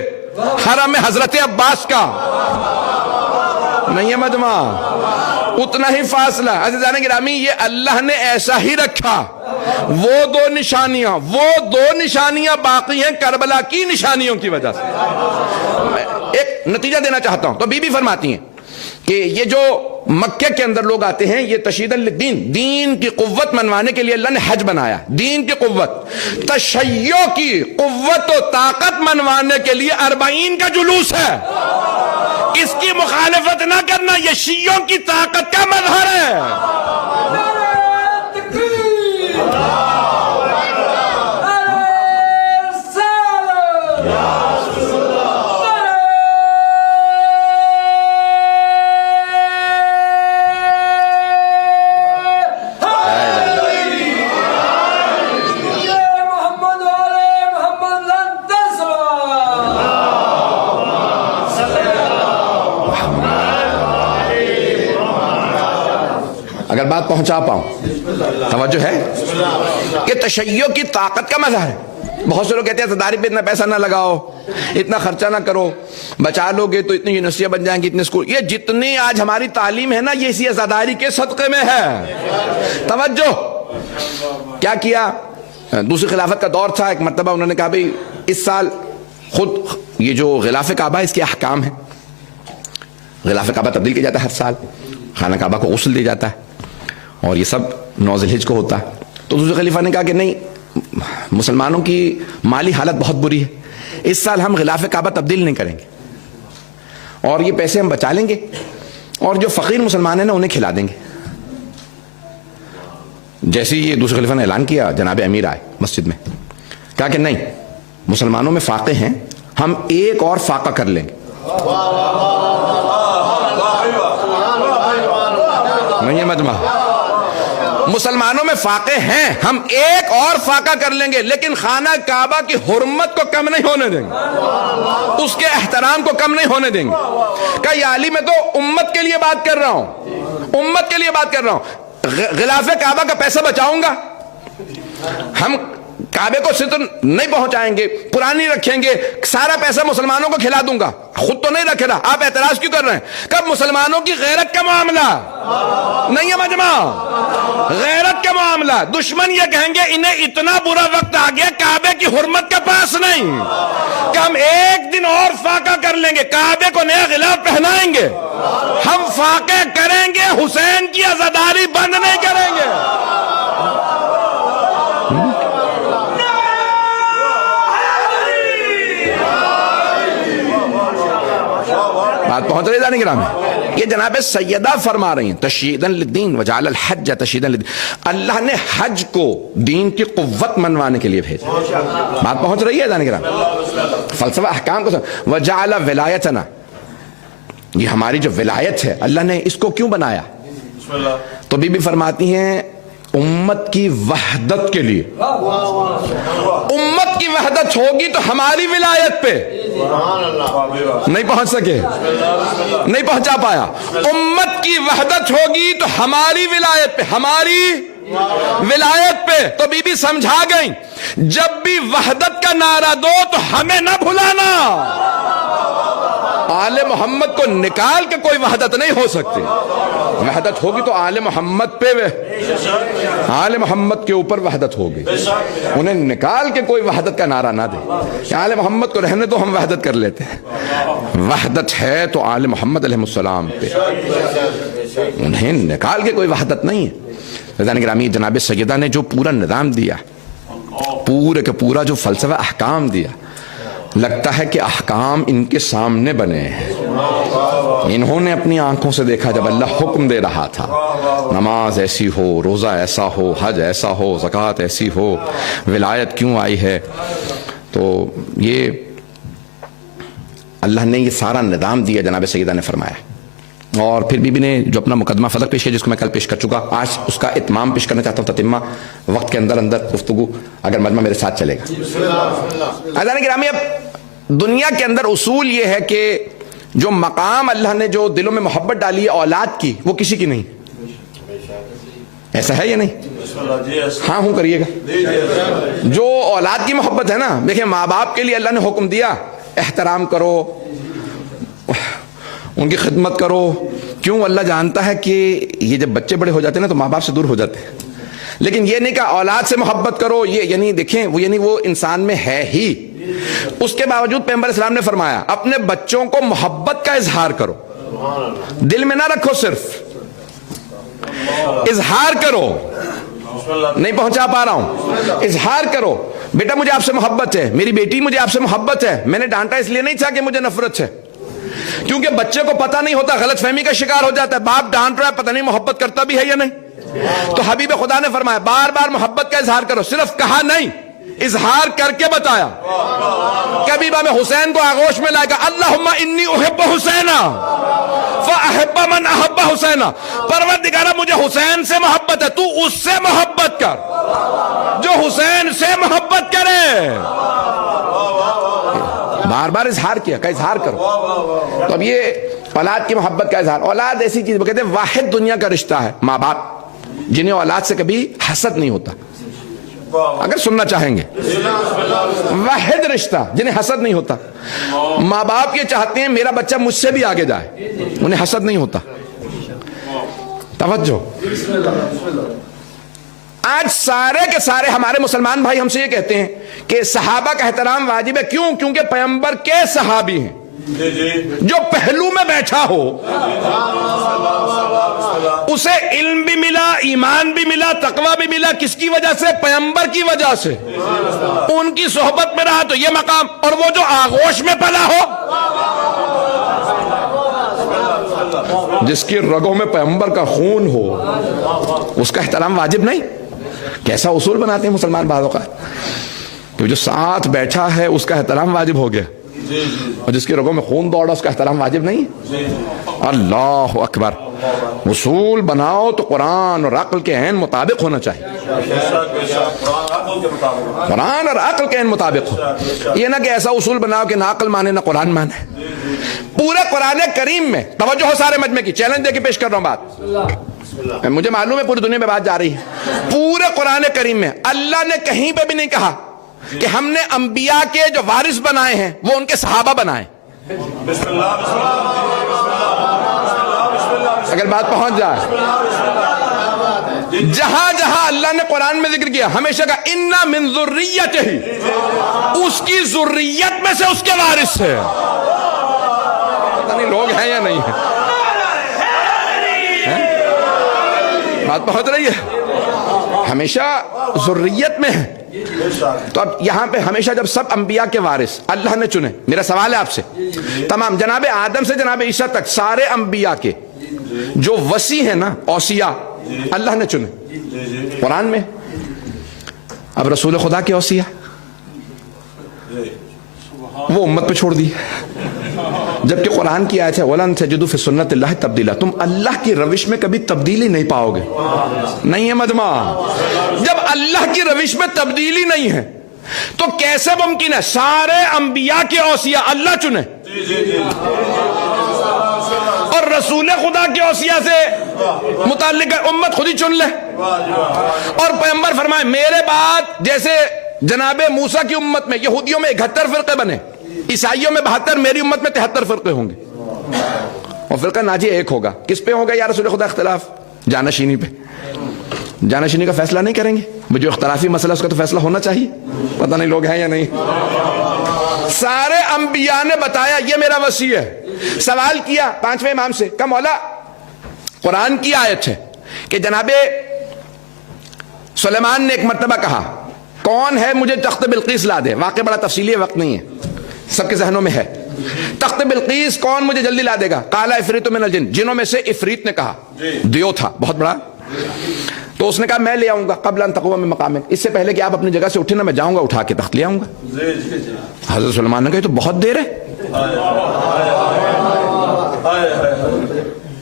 حرم حضرت عباس کا. نہیں ہے مجمع، اتنا ہی فاصلہ. عزیزان گرامی، یہ اللہ نے ایسا ہی رکھا. وہ دو نشانیاں باقی ہیں کربلا کی نشانیوں کی وجہ سے. ایک نتیجہ دینا چاہتا ہوں. تو بی بی فرماتی ہیں کہ یہ جو مکے کے اندر لوگ آتے ہیں یہ تشییداً للدین، دین کی قوت منوانے کے لیے اللہ نے حج بنایا. دین کی قوت، تشیع کی قوت و طاقت منوانے کے لیے 40 کا جلوس ہے. اس کی مخالفت نہ کرنا یہ شیعوں کی طاقت کا مظہر ہے. اگر بات پہنچا پاؤں، توجہ ہے، کہ تشیع کی طاقت کا مظہر ہے. بہت سے لوگ کہتے ہیں صداری پہ اتنا پیسہ نہ لگاؤ، اتنا خرچہ نہ کرو، بچا لو گے تو اتنی یونیورسٹیاں بن جائیں گی، اتنے اسکول. یہ جتنی آج ہماری تعلیم ہے نا یہ اسی عزاداری کے صدقے میں ہے. توجہ، کیا کیا؟ دوسری خلافت کا دور تھا. ایک مرتبہ انہوں نے کہا بھئی اس سال خود یہ جو غلاف کعبہ ہے اس کے احکام ہیں. غلاف کعبہ تبدیل کیا جاتا ہے ہر سال، خانہ کعبہ کو غسل دیا جاتا ہے، اور یہ سب 9 ذی الحجہ کو ہوتا ہے. تو دوسرے خلیفہ نے کہا کہ نہیں، مسلمانوں کی مالی حالت بہت بری ہے، اس سال ہم غلاف کعبہ تبدیل نہیں کریں گے، اور یہ پیسے ہم بچا لیں گے اور جو فقیر مسلمان ہیں نا انہیں کھلا دیں گے. جیسے ہی یہ دوسرے خلیفہ نے اعلان کیا، جناب امیر آئے مسجد میں، کہا کہ نہیں، مسلمانوں میں فاقے ہیں، ہم ایک اور فاقہ کر لیں گے. نہیں ہے مجمع، مسلمانوں میں فاقے ہیں، ہم ایک اور فاقہ کر لیں گے، لیکن خانہ کعبہ کی حرمت کو کم نہیں ہونے دیں گے، اس کے احترام کو کم نہیں ہونے دیں گے. کہ یا علی میں تو امت کے لیے بات کر رہا ہوں، امت کے لیے بات کر رہا ہوں. غلاف کعبہ کا پیسہ بچاؤں گا. ہم کعبے کو ستر نہیں پہنچائیں گے، قرآن نہیں رکھیں گے، سارا پیسہ مسلمانوں کو کھلا دوں گا. خود تو نہیں رکھ رہا، آپ اعتراض کیوں کر رہے ہیں؟ کب مسلمانوں کی غیرت کا معاملہ نہیں ہے مجمع، غیرت کا معاملہ. دشمن یہ کہیں گے انہیں اتنا برا وقت آ گیا کعبے کی حرمت کے پاس نہیں کہ ہم ایک دن اور فاقہ کر لیں گے، کعبے کو نیا غلاف پہنائیں گے، ہم فاقے کریں گے، حسین کی عزاداری بند نہیں کریں گے. بات پہنچ رہی ہے گرام میں. یہ جناب سیدہ فرما رہی ہیں تشییدن للدین وجعل الحج تشییدن للدین. اللہ نے حج کو دین کی قوت منوانے کے لیے بھیجا. بات پہنچ رہی ہے جان گرام. فلسفہ احکام کو وجعل ولایتنا، یہ ہماری جو ولایت ہے اللہ نے اس کو کیوں بنایا؟ تو بی بی فرماتی ہیں امت کی وحدت کے لیے. امت کی وحدت ہوگی تو ہماری ولایت پہ نہیں پہنچ سکے، نہیں پہنچا پایا. امت کی وحدت ہوگی تو ہماری ولایت پہ، ہماری ولایت پہ. تو بی بی سمجھا گئی جب بھی وحدت کا نعرہ دو تو ہمیں نہ بھلانا. آل محمد کو نکال کے کوئی وحدت نہیں ہو سکتی. وحدت ہوگی تو آل محمد پہ، آل محمد کے اوپر وحدت ہوگی. انہیں نکال کے کوئی وحدت کا نعرہ نہ دے کہ آل محمد کو رہنے تو ہم وحدت کر لیتے ہیں. وحدت ہے تو آل محمد علیہ السلام پہ، انہیں نکال کے کوئی وحدت نہیں ہے. رضوان گرامی جناب سیدہ نے جو پورا نظام دیا، پورے کا پورا جو فلسفہ احکام دیا، لگتا ہے کہ احکام ان کے سامنے بنے ہیں. انہوں نے اپنی آنکھوں سے دیکھا جب اللہ حکم دے رہا تھا نماز ایسی ہو، روزہ ایسا ہو، حج ایسا ہو، زکوٰۃ ایسی ہو، ولایت کیوں آئی ہے. تو یہ اللہ نے یہ سارا نظام دیا جناب سیدہ نے فرمایا. اور پھر بی بی نے جو اپنا مقدمہ فدق پیش کیا جس کو میں کل پیش کر چکا، آج اس کا اتمام پیش کرنا چاہتا ہوں. تتمہ وقت کے اندر اندر گفتگو اگر مجمع میرے ساتھ چلے گا. عزیزان گرامی، اب دنیا کے اندر اصول یہ ہے کہ جو مقام اللہ نے جو دلوں میں محبت ڈالی ہے اولاد کی، وہ کسی کی نہیں. ایسا ہے یا نہیں؟ ہاں ہوں کریے گا. جو اولاد کی محبت ہے نا، دیکھیں ماں باپ کے لیے اللہ نے حکم دیا احترام کرو، ان کی خدمت کرو. کیوں؟ اللہ جانتا ہے کہ یہ جب بچے بڑے ہو جاتے ہیں نا تو ماں باپ سے دور ہو جاتے ہیں. لیکن یہ نہیں کہ اولاد سے محبت کرو، یہ یعنی دیکھیں وہ انسان میں ہے ہی. اس کے باوجود پیغمبر اسلام نے فرمایا اپنے بچوں کو محبت کا اظہار کرو، دل میں نہ رکھو، صرف اظہار کرو. نہیں پہنچا پا رہا ہوں، اظہار کرو. بیٹا مجھے آپ سے محبت ہے، میری بیٹی مجھے آپ سے محبت ہے. میں نے ڈانٹا اس لیے نہیں تھا کہ مجھے نفرت ہے، کیونکہ بچے کو پتہ نہیں ہوتا، غلط فہمی کا شکار ہو جاتا ہے. باپ ڈانٹ رہا ہے، پتہ نہیں محبت کرتا بھی ہے یا نہیں. تو حبیب خدا نے فرمایا بار بار محبت کا اظہار کرو. صرف کہا نہیں، اظہار کر کے بتایا. کبھی میں حسین کو آغوش میں لائے گا اللہم انی احب حسینا فاحب من احب حسینا. پروردگارہ مجھے حسین سے محبت ہے، تو اس سے محبت کر جو حسین سے محبت کرے. بار بار اظہار کیا کہ اظہار کرو. تو اب یہ اولاد کی محبت کا اظہار. اولاد ایسی چیز وہ کہتے ہیں واحد دنیا کا رشتہ ہے ماں باپ، جنہیں اولاد سے کبھی حسد نہیں ہوتا. اگر سننا چاہیں گے، واحد رشتہ جنہیں حسد نہیں ہوتا. ماں باپ یہ چاہتے ہیں میرا بچہ مجھ سے بھی آگے جائے، انہیں حسد نہیں ہوتا. توجہ. آج سارے کے سارے ہمارے مسلمان بھائی ہم سے یہ کہتے ہیں کہ صحابہ کا احترام واجب ہے. کیوں؟ کیونکہ پیغمبر کے صحابی ہیں. جو پہلو میں بیٹھا ہو اسے علم بھی ملا، ایمان بھی ملا، تقوی بھی ملا. کس کی وجہ سے؟ پیغمبر کی وجہ سے. ان کی صحبت میں رہا تو یہ مقام. اور وہ جو آغوش میں پلا ہو، جس کی رگوں میں پیغمبر کا خون ہو، اس کا احترام واجب نہیں. کیسا اصول بناتے ہیں مسلمان بعض اوقات کہ جو ساتھ بیٹھا ہے اس کا احترام واجب ہو گیا، اور جس کی رگوں میں خون دوڑا اس کا احترام واجب نہیں. اللہ اکبر. اصول بناؤ تو قرآن اور عقل کے عین مطابق ہونا چاہیے. قرآن اور عقل کے عین مطابق ہو. یہ نہ کہ ایسا اصول بناؤ کہ نہ عقل مانے نہ قرآن مانے. پورے قرآن کریم میں توجہ ہو سارے مجمع کی، چیلنج دے کے پیش کر رہا ہوں بات. مجھے معلوم ہے پوری دنیا میں بات جا رہی ہے. پورے قرآن کریم میں اللہ نے کہیں پہ بھی نہیں کہا کہ ہم نے انبیاء کے جو وارث بنائے ہیں وہ ان کے صحابہ بنائے. اگر بات پہنچ جائے, جہاں جہاں اللہ نے قرآن میں ذکر کیا ہمیشہ کا اِنَّ مِن ذُرِّيَّتِهِ, اس کی ذریت میں سے اس کے وارث ہے. پتہ نہیں لوگ ہیں یا نہیں ہیں, بات پہنچ رہی ہے, ہمیشہ ذریت میں ہے. تو اب یہاں پہ ہمیشہ جب سب انبیاء کے وارث اللہ نے چنے, میرا سوال ہے آپ سے, تمام جناب آدم سے جناب عیسیٰ تک سارے انبیاء کے جو وصی ہیں نا, اوصیاء, اللہ نے چنے قرآن میں. اب رسول خدا کے اوصیاء وہ امت پہ چھوڑ دی, جبکہ قرآن کی آیت ہے وَلَن تَجِدُوا فِي سُنَّتِ اللَّهِ تَبْدِيلًا, تم اللہ کی روش میں کبھی تبدیلی نہیں پاؤ گے. نہیں ہے مجمع, جب اللہ کی روش میں تبدیلی نہیں ہے تو کیسے ممکن ہے سارے انبیاء کے اوصیاء اللہ چنے اور رسول خدا کے اوصیاء سے متعلق امت خود ہی چن لے, اور پیغمبر فرمائے میرے بعد جیسے جناب موسیٰ کی امت میں یہودیوں میں 71 فرقے بنے, عیسائیوں میں 72, میری امت میں 73 فرقے ہوں گے, اور فرقہ ناجی ایک ہوگا. کس پہ ہوگا یا رسول خدا اختلاف؟ جانشینی پہ. جانشینی کا فیصلہ نہیں کریں گے, وہ جو اختلافی مسئلہ اس کا تو فیصلہ ہونا چاہیے. پتہ نہیں لوگ ہیں یا نہیں. سارے انبیاء نے بتایا یہ میرا وصی ہے. سوال کیا 5ویں امام سے, کہا مولا قرآن کی آیت ہے کہ جناب سلیمان نے ایک مرتبہ کہا کون ہے مجھے تخت بلقیس لا دے. واقعہ بڑا تفصیلی ہے, وقت نہیں ہے, سب کے ذہنوں میں ہے. تخت بلقیس کون مجھے جلدی لا دے گا؟ قال عفریت من الجن, جنوں میں سے عفریت نے کہا, دیو تھا بہت بڑا. تو اس نے کہا میں لے آؤں گا قبل ان تقوم من مقامک, اس سے پہلے کہ آپ اپنی جگہ سے اٹھیں نا, میں جاؤں گا اٹھا کے تخت لے آؤں گا. حضرت سلیمان نے کہا یہ تو بہت دیر ہے.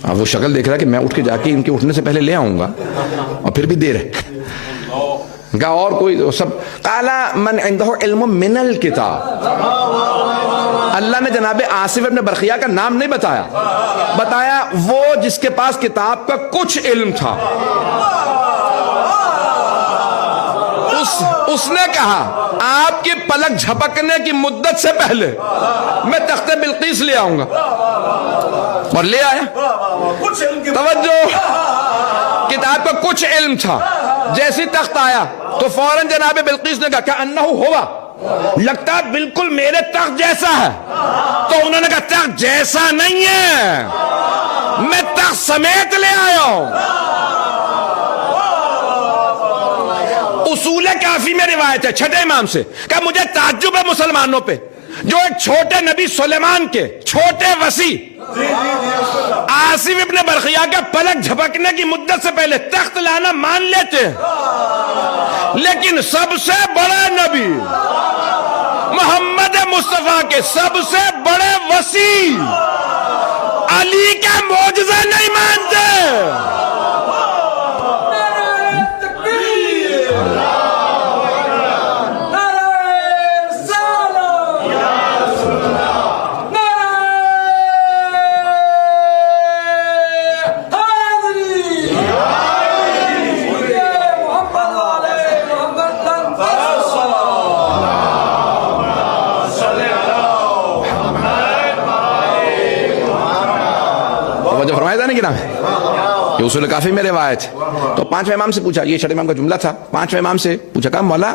اب وہ شکل دیکھ رہا ہے کہ میں اٹھ کے جا کے ان کے اٹھنے سے پہلے لے آؤں گا اور پھر بھی دیر ہے. کہا اور کوئی سب, قال من عنده علم من الکتاب, اللہ نے جناب آصف ابن برقیہ کا نام نہیں بتایا, بتایا وہ جس کے پاس کتاب کا کچھ علم تھا. اس نے کہا آپ کی پلک جھپکنے کی مدت سے پہلے میں تخت بلقیس لے آؤں گا, اور لے آیا. توجہ, کتاب کا کچھ علم تھا, جیسی تخت آیا تو فوراً جناب بلقیس نے کہا کہ انہو ہوا, لگتا بالکل میرے تخت جیسا ہے. تو انہوں نے کہا تخت جیسا نہیں ہے, میں تخت سمیت لے آیا ہوں. اصول کافی میں روایت ہے 6 امام سے, کہ مجھے تعجب ہے مسلمانوں پہ جو ایک چھوٹے نبی سلیمان کے چھوٹے وسیع آصف ابن برقیہ کا پلک جھپکنے کی مدت سے پہلے تخت لانا مان لیتے ہیں, لیکن سب سے بڑا نبی محمد مصطفیٰ کے سب سے بڑے وسیع علی کا معجزہ نہیں مانتے. یہ اصول کافی میں روایت ہے. تو 5ویں امام سے پوچھا, یہ 6 امام کا جملہ تھا, 5ویں امام سے پوچھا, کہا مولا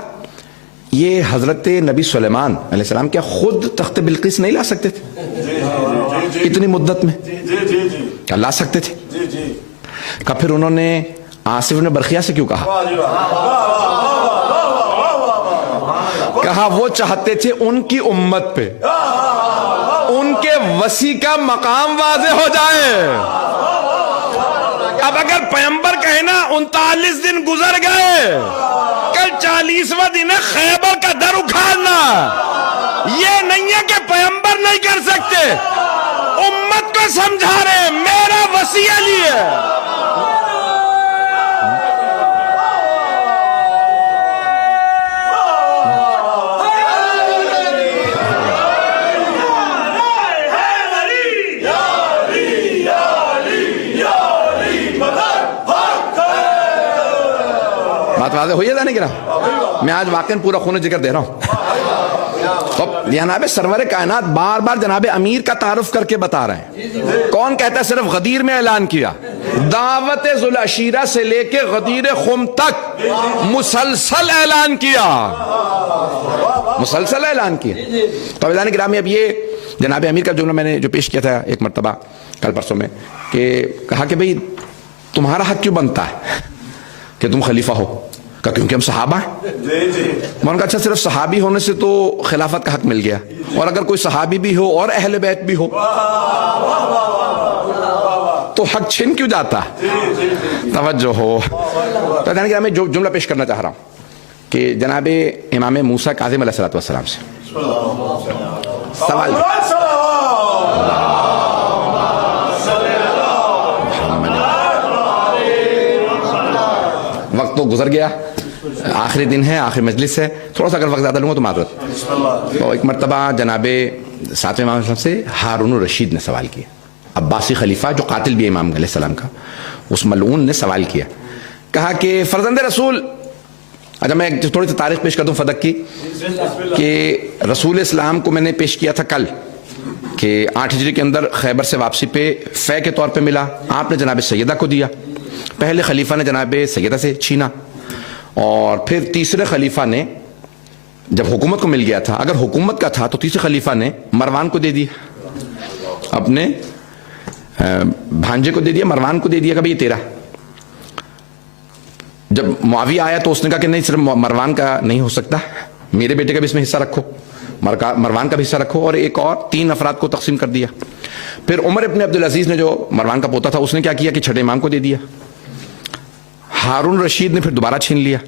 یہ حضرت نبی سلیمان علیہ السلام کیا خود تخت بلقیس نہیں لا سکتے تھے اتنی مدت میں؟ کیا لا سکتے تھے؟ کہا پھر انہوں نے آصف بن برقیہ سے کیوں کہا؟ کہا وہ چاہتے تھے ان کی امت پہ ان کے وسیع کا مقام واضح ہو جائے. اب اگر پیغمبر کہے نا 39 دن گزر گئے, کل 40واں دن ہے خیبر کا در اکھاڑنا, یہ نہیں ہے کہ پیغمبر نہیں کر سکتے, امت کو سمجھا رہے میرا وسیع علی ہے. بات واضح ہوئی ہے نہیں کرا؟ میں آج واقعاً پورا خون ذکر دے رہا ہوں. تو جناب سرور کائنات بار بار جناب امیر کا تعارف کر کے بتا رہے ہیں. کون کہتا ہے صرف غدیر میں اعلان کیا؟ دعوت ذوالعشیرہ سے لے کے غدیر خم تک مسلسل اعلان کیا, مسلسل اعلان کیا. تو عزیزان گرامی, اب یہ جناب امیر کا جملہ میں نے جو پیش کیا تھا ایک مرتبہ کل پرسوں میں, کہ کہا کہ بھئی تمہارا حق کیوں بنتا ہے کہ تم خلیفہ ہو؟ کہا کیونکہ ہم صحابہ ہیں. میں نے کہا اچھا صرف صحابی ہونے سے تو خلافت کا حق مل گیا, اور اگر کوئی صحابی بھی ہو اور اہل بیت بھی ہو تو حق چھن کیوں جاتا؟ توجہ ہو. تو یعنی کہ میں جو جملہ پیش کرنا چاہ رہا ہوں کہ جناب امام موسیٰ کاظم علیہ السلام سے سوال وقت تو گزر گیا, آخری دن ہے, آخری مجلس ہے, تھوڑا سا اگر وقت زیادہ لوں گا تو معذرت. تو ایک مرتبہ جناب ساتویں امام سے ہارون الرشید نے سوال کیا, عباسی خلیفہ جو قاتل بھی امام علیہ السلام کا, اس ملعون نے سوال کیا, کہا کہ فرزند رسول, اچھا میں تھوڑی سی تاریخ پیش کر دوں فدق کی, کہ رسول اسلام کو میں نے پیش کیا تھا کل کہ 8 ہجری کے اندر خیبر سے واپسی پہ فے کے طور پہ ملا, آپ نے جناب سیدہ کو دیا, پہلے خلیفہ نے جناب سیدہ سے چھینا, اور پھر تیسرے خلیفہ نے جب حکومت کو مل گیا تھا, اگر حکومت کا تھا تو تیسرے خلیفہ نے مروان کو دے دیا, اپنے بھانجے کو دے دیا, مروان کو دے دیا کہ بھئی یہ تیرا. جب معاویہ آیا تو اس نے کہا کہ نہیں صرف مروان کا نہیں ہو سکتا, میرے بیٹے کا بھی اس میں حصہ رکھو, مروان کا بھی حصہ رکھو, اور ایک اور 3 افراد کو تقسیم کر دیا. پھر عمر ابن عبدالعزیز نے جو مروان کا پوتا تھا اس نے کیا کیا کہ چھٹے امام کو دے دیا. ہارون رشید نے پھر دوبارہ چھین لیا,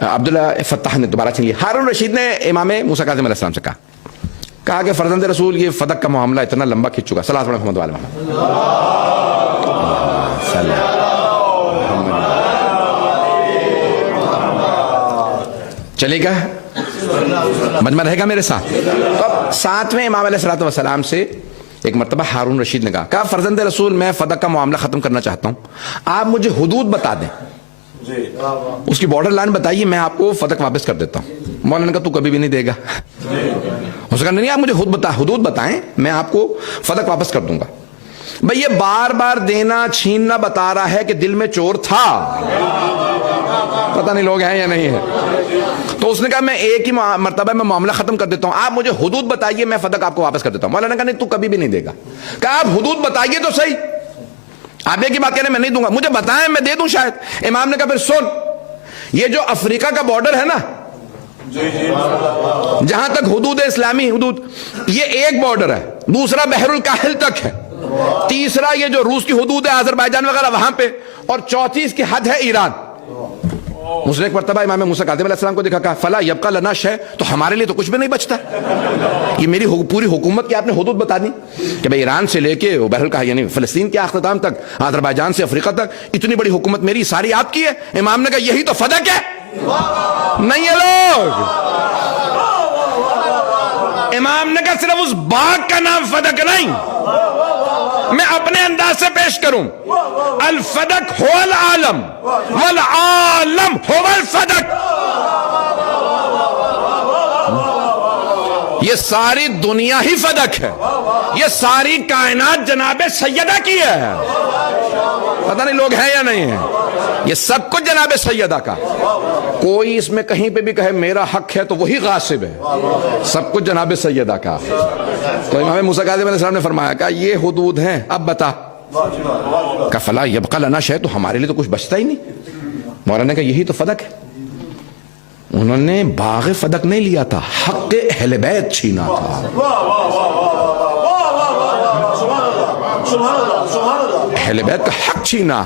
عبداللہ فتح نے دوبارہ چھین لیا. ہارون رشید نے امام موسیٰ کاظم علیہ السلام سے کہا کہ فرزند رسول یہ فدق کا معاملہ اتنا لمبا کھنچ چکا, صلی اللہ علیہ وسلم چلے گا, مجمع رہے گا میرے ساتھ. تو اب ساتویں امام علیہ السلام سے ایک مرتبہ ہارون رشید نے کہا فرزند رسول میں فدق کا معاملہ ختم کرنا چاہتا ہوں, آپ مجھے حدود بتا دیں, اس کی بارڈر لائن بتائیے, میں آپ کو فدق واپس کر دیتا ہوں. مولانا نے کہا تو کبھی بھی نہیں دے گا. اس نے کہا نہیں, آپ مجھے حدود بتائیں, میں آپ کو فدق واپس کر دوں گا. بھئی یہ بار بار دینا چھیننا بتا رہا ہے کہ دل میں چور تھا, پتہ نہیں لوگ ہیں یا نہیں ہے. تو اس نے کہا میں ایک ہی مرتبہ میں معاملہ ختم کر دیتا ہوں, آپ مجھے حدود بتائیے, میں فدق آپ کو واپس کر دیتا ہوں. مولانا نے کہا نہیں تو کبھی بھی نہیں دے گا. کہا آپ حدود بتائیے تو صحیح, آپ ایک ہی بات کہہ رہے ہیں میں نہیں دوں گا, مجھے بتائیں میں دے دوں شاید. امام نے کہا پھر سن, یہ جو افریقہ کا بارڈر ہے نا, جہاں تک حدود اسلامی حدود, یہ ایک بارڈر ہے, دوسرا بحر الکاہل تک ہے, تیسرا یہ جو روس کی حدود ہے آذربائیجان وغیرہ وہاں پہ, اور چوتھی اس کی حد ہے ایران. اس نے ایک مرتبہ امام موسیٰ کاظم علیہ السلام کو دیکھا, کہا فلا یبقى لنا شیء, تو ہمارے لیے تو کچھ بھی نہیں بچتا. یہ میری پوری حکومت کی آپ نے حدود بتا دی کہ بھئی ایران سے لے کے بحر الکاہل یعنی فلسطین کے اختتام تک, آذربائیجان سے افریقہ تک, اتنی بڑی حکومت میری ساری آپ کی ہے. امام نے کہا یہی تو فدق ہے. نہیں ہے لوگ, امام نے کہا صرف اس باغ کا نام فدق نہیں, میں اپنے انداز سے پیش کروں, الفدق هو العالم والعالم هو الفدق. یہ ساری دنیا ہی فدق ہے, یہ ساری کائنات جناب سیدہ کی ہے. پتہ نہیں لوگ ہیں یا نہیں ہیں, یہ سب کچھ جناب سیدہ کا. کوئی اس میں کہیں پہ بھی کہے میرا حق ہے تو وہی غاصب ہے, سب کچھ جناب سیدہ کا. تو امام موسیٰ کاظم علیہ السلام نے فرمایا کہ یہ حدود ہیں, اب بتا. کہ فلا یبقى لنا شیء, تو ہمارے لیے تو کچھ بچتا ہی نہیں. مولانا نے کہا یہی تو فدق ہے. انہوں نے باغ فدق نہیں لیا تھا, حق اہل بیت چھینا تھا. اہل بیت کا حق چھینا,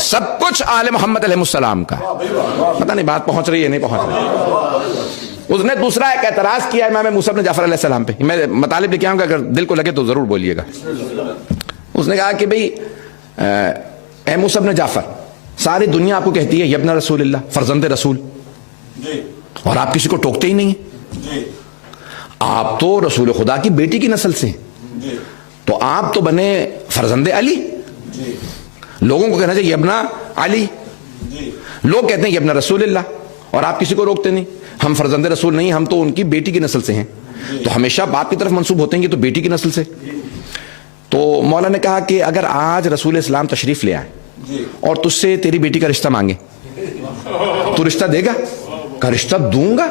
سب کچھ آل محمد علیہ السلام کا. پتہ نہیں بات پہنچ رہی ہے نہیں پہنچ رہی. اس نے دوسرا ایک اعتراض کیا امام موسیٰ بن جعفر علیہ السلام پہ, میں مطالب لے کے آؤں گا, اگر دل کو لگے تو ضرور بولیے گا. اس نے کہا کہ بھئی اے موسیٰ بن جعفر, ساری دنیا آپ کو کہتی ہے ابن رسول اللہ, فرزند رسول, اور آپ کسی کو ٹوکتے ہی نہیں ہیں. آپ تو رسول خدا کی بیٹی کی نسل سے ہیں, تو آپ تو بنے فرزند علی. لوگوں کو کہنا چاہیے ابن علی, جی لوگ کہتے ہیں کہ ابن رسول اللہ، اور آپ کسی کو روکتے نہیں. ہم فرزند رسول نہیں، ہم تو ان کی بیٹی کی نسل سے ہیں. تو ہمیشہ باپ کی طرف منسوب ہوتے ہیں کہ تو بیٹی کی نسل سے. تو مولا نے کہا کہ اگر آج رسول اسلام تشریف لے آئے جی اور تجھ سے تیری بیٹی کا رشتہ مانگے تو رشتہ دے گا؟ کہ رشتہ دوں گا.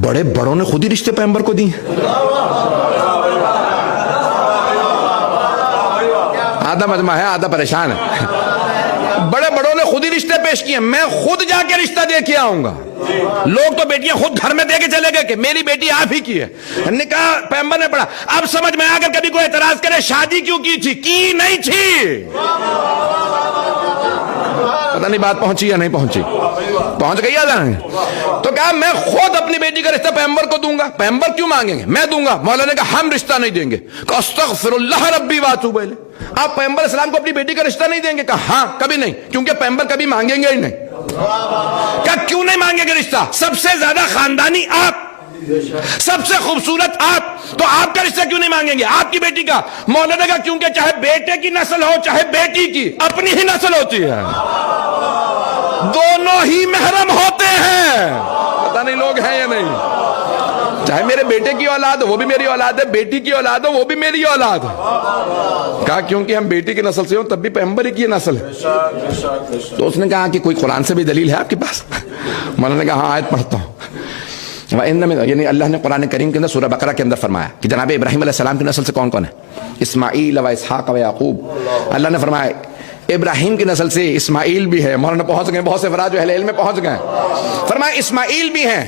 بڑے بڑوں نے خود ہی رشتے پیغمبر کو دی. آدھا مجمع ہے آدھا پریشان ہے. بڑے بڑوں نے خود ہی رشتے پیش کیے، میں خود جا کے رشتہ دے کے آؤں گا. لوگ تو بیٹیاں خود گھر میں دے کے چلے گئے کہ میری بیٹی آپ ہی کی ہے. نکاح پیغمبر نے پڑھا. اب سمجھ میں اگر کبھی کوئی اعتراض کرے شادی کیوں کی تھی، کی نہیں تھی. پتہ نہیں بات پہنچی یا نہیں پہنچی، پہنچ گئی یا نہیں. تو کہا میں خود اپنی بیٹی کا رشتہ پیغمبر کو دوں گا. پیغمبر کیوں مانگیں گے، میں دوں گا. مولا نے کہا ہم رشتہ نہیں دیں گے. کہ استغفر اللہ ربی واتوب الیہ. آپ پیغمبر اسلام کو اپنی بیٹی کا رشتہ نہیں دیں گے؟ کہا ہاں کبھی نہیں، کیونکہ پیغمبر کبھی مانگیں گے ہی نہیں. کہا کیوں نہیں مانگیں گے رشتہ؟ سب سے زیادہ خاندانی آپ، سب سے خوبصورت آپ، تو آپ کا رشتہ کیوں نہیں مانگیں گے آپ کی بیٹی کا؟ مولا نے کہا کیونکہ چاہے بیٹے کی نسل ہو چاہے بیٹی کی، اپنی ہی نسل ہوتی ہے، دونوں ہی محرم ہوتے ہیں. پتہ نہیں لوگ ہیں یا نہیں. چاہے میرے بیٹے کی اولاد ہو وہ بھی میری اولاد ہے، بیٹی کی اولاد ہو وہ بھی میری اولاد ہے. کہا کیونکہ ہم بیٹی کی نسل سے ہوں تب بھی پیغمبر ہی کی نسل ہے. تو اس نے کہا کہ کوئی قرآن سے بھی دلیل ہے آپ کے پاس؟ مولانا نے کہا ہاں آیت پڑھتا ہوں. یعنی اللہ نے قرآن کریم کے اندر سورہ بقرہ کے اندر فرمایا کہ جناب ابراہیم علیہ السلام کی نسل سے کون کون ہے؟ اسماعیل و اسحاق و یعقوب. اللہ نے فرمایا ابراہیم کی نسل سے اسماعیل بھی ہے. مولانا پہنچ گئے، بہت سے افراد جو اہل علم میں پہنچ گئے. فرمایا اسماعیل بھی ہیں،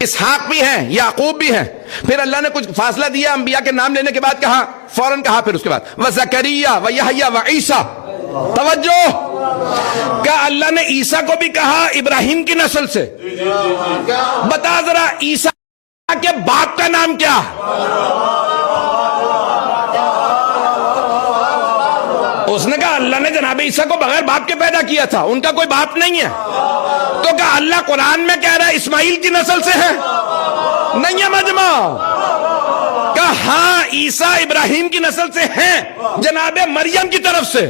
اسحاق بھی ہیں، یعقوب بھی ہیں. پھر اللہ نے کچھ فاصلہ دیا، انبیاء کے نام لینے کے بعد کہا، فوراً کہا پھر اس کے بعد وزکریا و یحییٰ و عیسیٰ. توجہ، کہ اللہ نے عیسیٰ کو بھی کہا ابراہیم کی نسل سے. بتا ذرا عیسیٰ کے باپ کا نام کیا؟ اس نے کہا اللہ نے جناب عیسیٰ کو بغیر باپ کے پیدا کیا تھا، ان کا کوئی باپ نہیں ہے. تو کہا اللہ قرآن میں کہہ رہا ہے اسماعیل کی نسل سے ہے، نہیں ہے مجمع. کہا ہاں عیسیٰ ابراہیم کی نسل سے ہیں، جناب مریم کی طرف سے،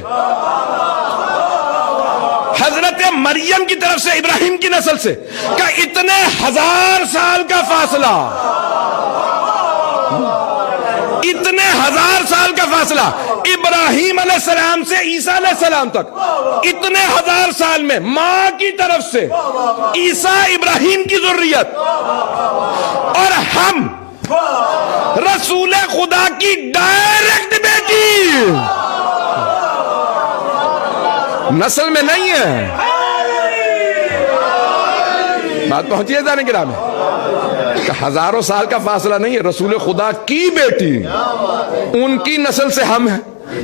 حضرت مریم کی طرف سے، ابراہیم کی نسل سے. کہا اتنے 1000 سال کا فاصلہ، اتنے 1000 سال کا فاصلہ ابراہیم علیہ السلام سے عیسیٰ علیہ السلام تک. اتنے 1000 سال میں ماں کی طرف سے عیسیٰ ابراہیم کی ذریت، اور ہم رسول خدا کی ڈائریکٹ بیٹی، نسل میں نہیں ہے. بات پہنچی ہے جانے گرام میں کہ 1000 سال کا فاصلہ نہیں ہے، رسول خدا کی بیٹی، ان کی نسل سے ہم ہیں.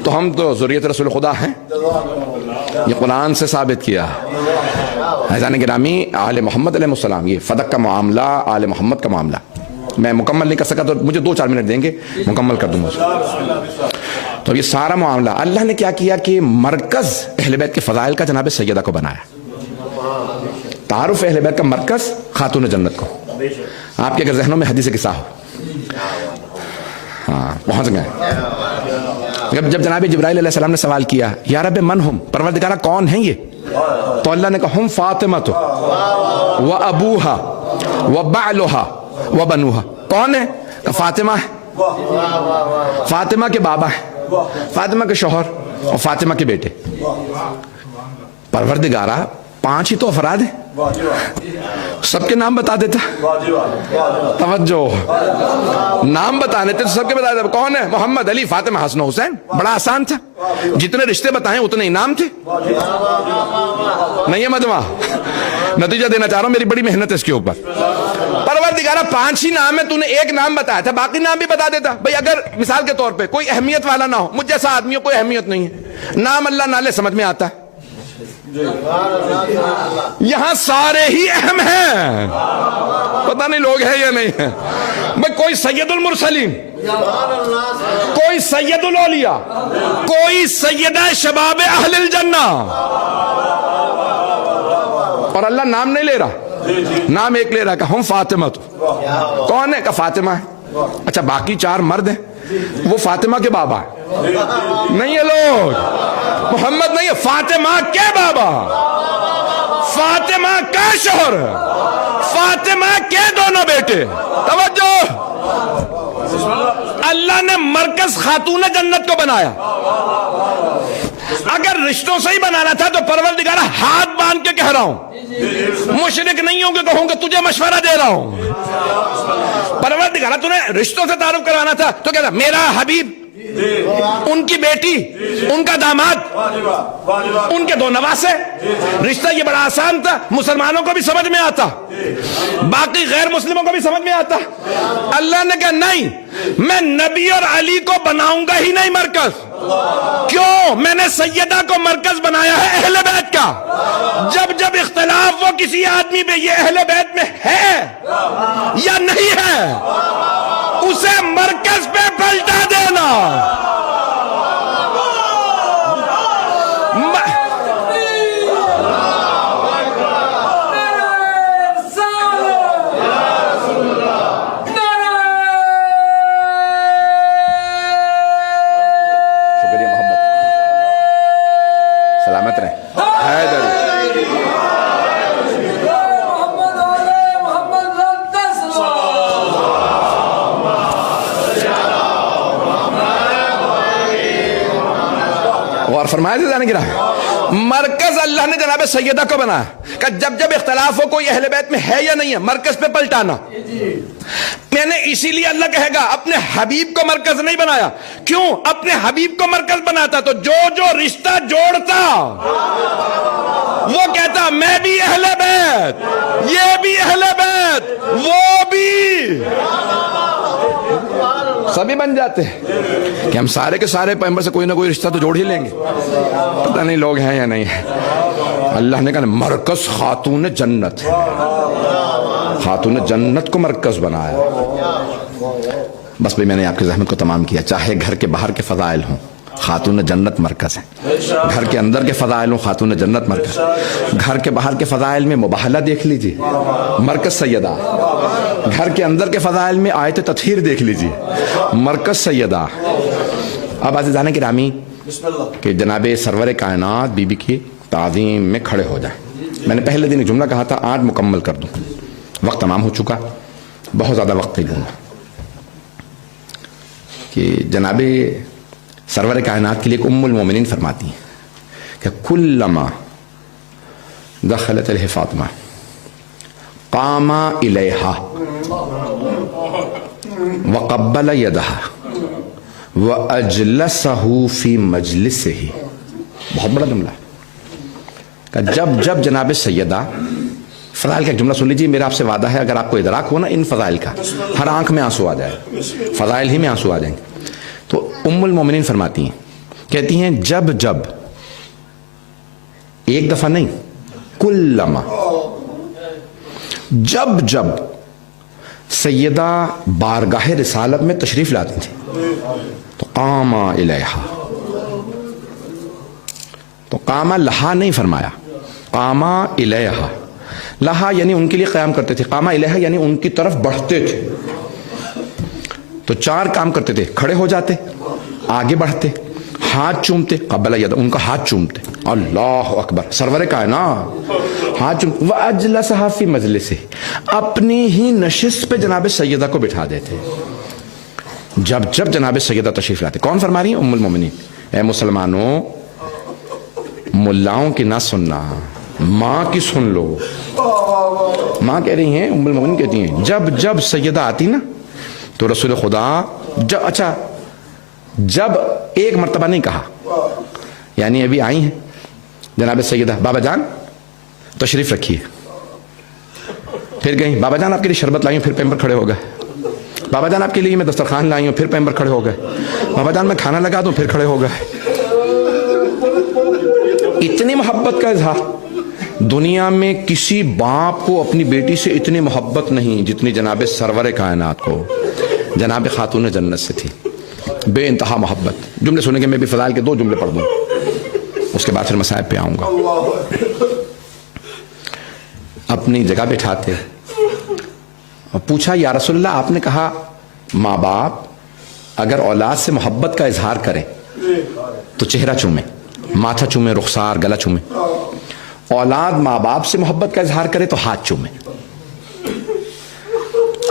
تو ہم تو ذریت رسول خدا ہیں، یہ قرآن سے ثابت کیا ہے. جانے گرامی آل محمد علیہ السلام، یہ فدق کا معاملہ، آل محمد کا معاملہ میں مکمل نہیں کر سکا تو مجھے 2-4 منٹ دیں گے، مکمل کر دوں گا. تو یہ سارا معاملہ اللہ نے کیا کیا کہ مرکز اہل بیت کے فضائل کا جناب سیدہ کو بنایا. تعارف اہل بیت کا مرکز خاتون جنت کو. آپ کے اگر ذہنوں میں حدیث قصہ ہو، ہاں پہنچ گئے. جب جناب جبرائیل علیہ السلام نے سوال کیا یا رب من ہم، پروردگارہ کون ہیں یہ؟ تو اللہ نے کہا ہم فاطمہ و ابوہا و بعلہا و بنوہا. کون ہے؟ کہ فاطمہ ہے، فاطمہ کے بابا ہے، فاطمہ کے شوہر اور فاطمہ کے بیٹے. پروردگارہ 5 ہی تو افراد ہیں، سب کے نام بتا دیتا. توجہ، نام بتانے تھے تو سب کے بتا دیتا. کون ہے؟ محمد، علی، فاطمہ، حسن، حسین. بڑا آسان تھا، جتنے رشتے بتائیں اتنے انعام تھے. نہیں ہے مجمع، نتیجہ دینا چاہ رہا ہوں، میری بڑی محنت ہے اس کے اوپر. پروردگارہ 5 ہی نام ہے، تو نے ایک نام بتایا تھا، باقی نام بھی بتا دیتا. بھئی اگر مثال کے طور پہ کوئی اہمیت والا نہ ہو، مجھ جیسا آدمی ہو، کوئی اہمیت نہیں ہے، نام اللہ نالے سمجھ میں آتا ہے. یہاں سارے ہی اہم ہیں، پتہ نہیں لوگ ہیں یا نہیں ہیں. بھئی کوئی سید المرسلین، کوئی سید الاولیاء، کوئی سیدہ شباب اہل الجنہ، اور اللہ نام نہیں لے رہا، نام ایک لے رہا کہ ہم فاطمہ. تو کون ہے؟ کہ فاطمہ ہے. اچھا باقی 4 مرد ہیں، وہ فاطمہ کے بابا ہیں. نہیں ہے لوگ، محمد نہیں ہے، فاطمہ کے بابا، فاطمہ کا شوہر، فاطمہ کے دونوں بیٹے. توجہ، اللہ نے مرکز خاتون جنت کو بنایا. اگر رشتوں سے ہی بنانا تھا تو پروردگار ہاتھ باندھ کے کہہ رہا ہوں، مشرک نہیں ہوں کہ کہوں کہ تجھے مشورہ دے رہا ہوں. پروردگار تو نے رشتوں سے تعارف کروانا تھا تو کہتا میرا حبیب، ان کی بیٹی، ان کا داماد، ان کے دو نواسے. رشتہ یہ بڑا آسان تھا، مسلمانوں کو بھی سمجھ میں آتا، باقی غیر مسلموں کو بھی سمجھ میں آتا. اللہ نے کہا نہیں، میں نبی اور علی کو بناؤں گا ہی نہیں مرکز. کیوں؟ میں نے سیدہ کو مرکز بنایا ہے اہل بیت کا. جب جب اختلاف ہو کسی آدمی پہ، یہ اہل بیت میں ہے یا نہیں ہے، اسے مرکز پہ پلٹا دینا. شکریہ محبت، سلامت رہیں. اور فرمایا تھا جانے گرا، مرکز اللہ نے جناب سیدہ کو بنایا کہ جب جب اختلاف ہو کوئی اہل بیت میں ہے یا نہیں ہے، مرکز پہ پلٹانا. میں نے اسی لیے اللہ کہے گا اپنے حبیب کو مرکز نہیں بنایا. کیوں؟ اپنے حبیب کو مرکز بناتا تو جو جو رشتہ جوڑتا وہ کہتا میں بھی اہل بیت، یہ بھی اہل بیت، وہ بھی، سبھی بن جاتے ہیں کہ ہم سارے کے سارے پیغمبر سے کوئی نہ کوئی رشتہ تو جوڑ ہی لیں گے. پتہ نہیں لوگ ہیں یا نہیں ہیں. اللہ نے کہا مرکز خاتون جنت، خاتون جنت کو مرکز بنایا. بس بھئی میں نے آپ کی زحمت کو تمام کیا. چاہے گھر کے باہر کے فضائل ہوں، خاتون جنت مرکز ہے. گھر کے اندر کے فضائل ہوں، خاتون جنت مرکز. گھر کے باہر کے فضائل میں مباہلہ دیکھ لیجئے، مرکز سیدہ. گھر کے اندر کے فضائل میں آیت تطہیر دیکھ لیجئے، مرکز سیدہ. اب عزیزان گرامی کہ جناب سرور کائنات بی بی کی تعظیم میں کھڑے ہو جائیں. میں نے پہلے دن ایک جملہ کہا تھا، آج مکمل کر دوں. وقت تمام ہو چکا، بہت زیادہ وقت نہیں لوں گا. کہ جناب سرور کائنات کے لیے ایک ام المومنین فرماتی ہیں کہ کلما دخلت علیہ فاطمہ قام الیہا وقبل یدہا واجلسہ فی مجلسہ. بہت بڑا جملہ کہ جب جب جناب سیدہ، فضائل کا ایک جملہ سن لیجیے، میرا آپ سے وعدہ ہے اگر آپ کو ادراک ہو نا ان فضائل کا، ہر آنکھ میں آنسو آ جائے، فضائل ہی میں آنسو آ جائیں گے. تو ام المومنین فرماتی ہیں، کہتی ہیں جب جب، ایک دفعہ نہیں، کلما، جب جب سیدہ بارگاہ رسالت میں تشریف لاتی تھی تو قام الیہا، تو قام لہا نہیں فرمایا، قام الیہا. لہا یعنی ان کے لیے قیام کرتے تھے، قام الیہا یعنی ان کی طرف بڑھتے تھے. تو چار کام کرتے تھے، کھڑے ہو جاتے، آگے بڑھتے، ہاتھ چومتے، قبل ید، ان کا ہاتھ چومتے، اللہ اکبر، سرور کائنات ہاتھ چومتے، وَأَجْلَسَهَا فِي مَجْلِسِهِ، اپنی ہی نشست پہ جناب سیدہ کو بٹھا دیتے. جب جب جناب سیدہ تشریف لاتے. کون فرما رہی ہیں؟ ام المومنین. اے مسلمانوں، ملاؤں کی نہ سننا، ماں کی سن لو. ماں کہہ رہی ہیں، ام المومنین کہتی ہیں جب جب سیدہ آتی نا تو رسول خدا جب ایک مرتبہ نہیں کہا، یعنی ابھی آئی ہیں جناب سیدہ، بابا جان تشریف رکھیے، پھر گئی، بابا جان آپ کے لیے شربت لائی ہوں، پھر پیمبر کھڑے ہو گئے. بابا جان آپ کے لیے میں دسترخوان لائی ہوں، پھر پیمبر کھڑے ہو گئے. بابا جان میں کھانا لگا دوں، پھر کھڑے ہو گئے. اتنی محبت کا اظہار. دنیا میں کسی باپ کو اپنی بیٹی سے اتنی محبت نہیں جتنی جناب سرور کائنات کو جناب خاتون جنت سے تھی. بے انتہا محبت. جملے سنیں گے، میں بھی فضائل کے 2 جملے پڑھ دوں، اس کے بعد پھر مصائب پہ آؤں گا. اپنی جگہ بٹھاتے اور پوچھا یا رسول اللہ، آپ نے کہا ماں باپ اگر اولاد سے محبت کا اظہار کریں تو چہرہ چومیں. ماتھا چومے، رخسار، گلا چومے. اولاد ماں باپ سے محبت کا اظہار کرے تو ہاتھ چومے.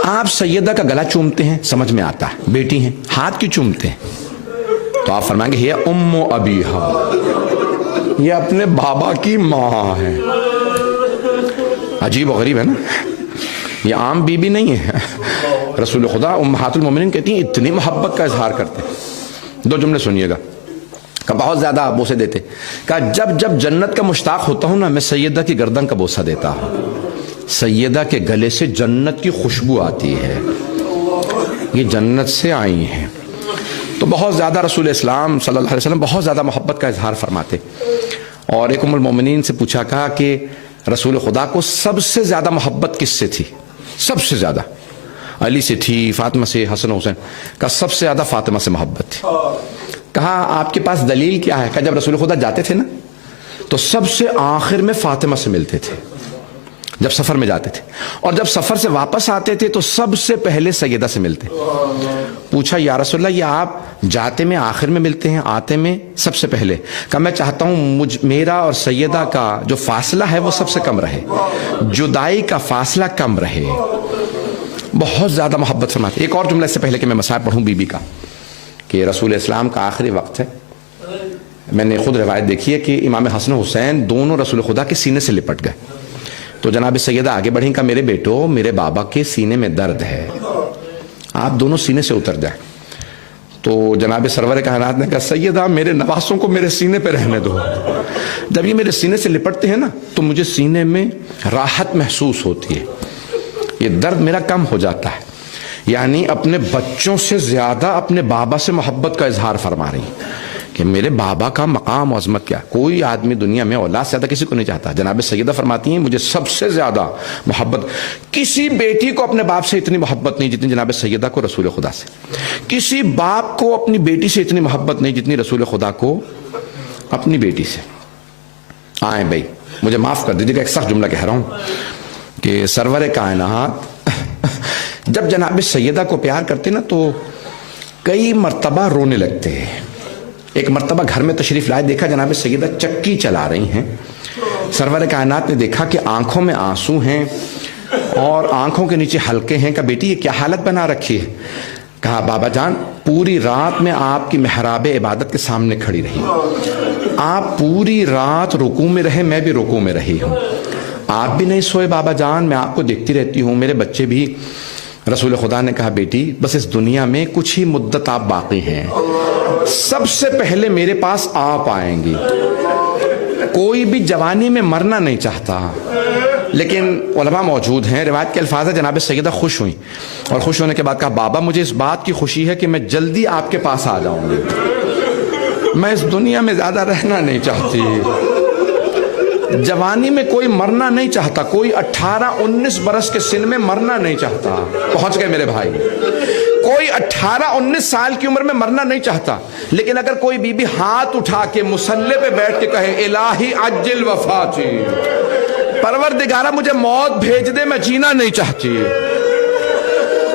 آپ سیدہ کا گلا چومتے ہیں، سمجھ میں آتا ہے بیٹی ہیں، ہاتھ کیوں چومتے ہیں؟ تو آپ فرمائیں گے یہ ام ابیہا، یہ اپنے بابا کی ماں ہے. عجیب و غریب ہے نا، یہ عام بی بی نہیں ہے. رسول خدا امہات المومنین کہتی ہیں اتنی محبت کا اظہار کرتے ہیں. 2 جملے سنیے گا کہ بہت زیادہ بوسے دیتے. کہا جب جب جنت کا مشتاق ہوتا ہوں نا، میں سیدہ کی گردن کا بوسہ دیتا ہوں. سیدہ کے گلے سے جنت کی خوشبو آتی ہے، یہ جنت سے آئی ہیں. تو بہت زیادہ رسول اسلام صلی اللہ علیہ وسلم بہت زیادہ محبت کا اظہار فرماتے. اور ایک ام المومنین سے پوچھا، کہا کہ رسول خدا کو سب سے زیادہ محبت کس سے تھی؟ سب سے زیادہ علی سے تھی، فاطمہ سے، حسن حسین. کہا سب سے زیادہ فاطمہ سے محبت تھی. کہا آپ کے پاس دلیل کیا ہے؟ کہا جب رسول خدا جاتے تھے نا تو سب سے آخر میں فاطمہ سے ملتے تھے جب سفر میں جاتے تھے، اور جب سفر سے واپس آتے تھے تو سب سے پہلے سیدہ سے ملتے. پوچھا یا رسول اللہ یہ آپ جاتے میں آخر میں ملتے ہیں، آتے میں سب سے پہلے؟ کہا میں چاہتا ہوں میرا اور سیدہ کا جو فاصلہ ہے وہ سب سے کم رہے، جدائی کا فاصلہ کم رہے. بہت زیادہ محبت فرماتے. ایک اور جملہ اس سے پہلے کہ میں مصائب پڑھوں بی بی کا، کہ رسول اسلام کا آخری وقت ہے. میں نے خود روایت دیکھی ہے کہ امام حسن حسین دونوں رسول خدا کے سینے سے لپٹ گئے. تو جناب سیدہ آگے بڑھیں، کہا میرے بیٹو میرے بابا کے سینے میں درد ہے، آپ دونوں سینے سے اتر جائیں. تو جناب سرور کائنات نے کہا سیدہ میرے نواسوں کو میرے سینے پہ رہنے دو. جب یہ میرے سینے سے لپٹتے ہیں نا تو مجھے سینے میں راحت محسوس ہوتی ہے، یہ درد میرا کم ہو جاتا ہے. یعنی اپنے بچوں سے زیادہ اپنے بابا سے محبت کا اظہار فرما رہی ہیں کہ میرے بابا کا مقام و عظمت کیا. کوئی آدمی دنیا میں اولاد سے زیادہ کسی کو نہیں چاہتا. جناب سیدہ فرماتی ہیں مجھے سب سے زیادہ محبت، کسی بیٹی کو اپنے باپ سے اتنی محبت نہیں جتنی جناب سیدہ کو رسول خدا سے. کسی باپ کو اپنی بیٹی سے اتنی محبت نہیں جتنی رسول خدا کو اپنی بیٹی سے. آئیں بھائی مجھے معاف کر دیجیے گا، ایک سخت جملہ کہہ رہا ہوں کہ سرور کائنات جب جناب سیدہ کو پیار کرتے نا تو کئی مرتبہ رونے لگتے ہیں. ایک مرتبہ گھر میں تشریف لائے، دیکھا جناب سیدہ چکی چلا رہی ہیں. سرور کائنات نے دیکھا کہ آنکھوں میں آنسو ہیں اور آنکھوں کے نیچے حلقے ہیں. کہا بیٹی یہ کیا حالت بنا رکھی ہے؟ کہا بابا جان پوری رات میں آپ کی محراب عبادت کے سامنے کھڑی رہی، آپ پوری رات رکوع میں رہے، میں بھی رکوع میں رہی ہوں، آپ بھی نہیں سوئے بابا جان، میں آپ کو دیکھتی رہتی ہوں، میرے بچے بھی. رسول خدا نے کہا بیٹی بس اس دنیا میں کچھ ہی مدت آپ باقی ہیں، سب سے پہلے میرے پاس آپ آئیں گی. کوئی بھی جوانی میں مرنا نہیں چاہتا، لیکن علماء موجود ہیں، روایت کے الفاظ ہے جناب سیدہ خوش ہوئیں اور خوش ہونے کے بعد کہا بابا مجھے اس بات کی خوشی ہے کہ میں جلدی آپ کے پاس آ جاؤں گی، میں اس دنیا میں زیادہ رہنا نہیں چاہتی. جوانی میں کوئی مرنا نہیں چاہتا، کوئی 18-19 برس کے سن میں مرنا نہیں چاہتا. پہنچ گئے میرے بھائی، کوئی 18-19 سال کی عمر میں مرنا نہیں چاہتا. لیکن اگر کوئی بی بی ہاتھ اٹھا کے مصلے پہ بیٹھ کے کہے الہی عجل وفاتی، پروردگارہ مجھے موت بھیج دے، میں جینا نہیں چاہتی،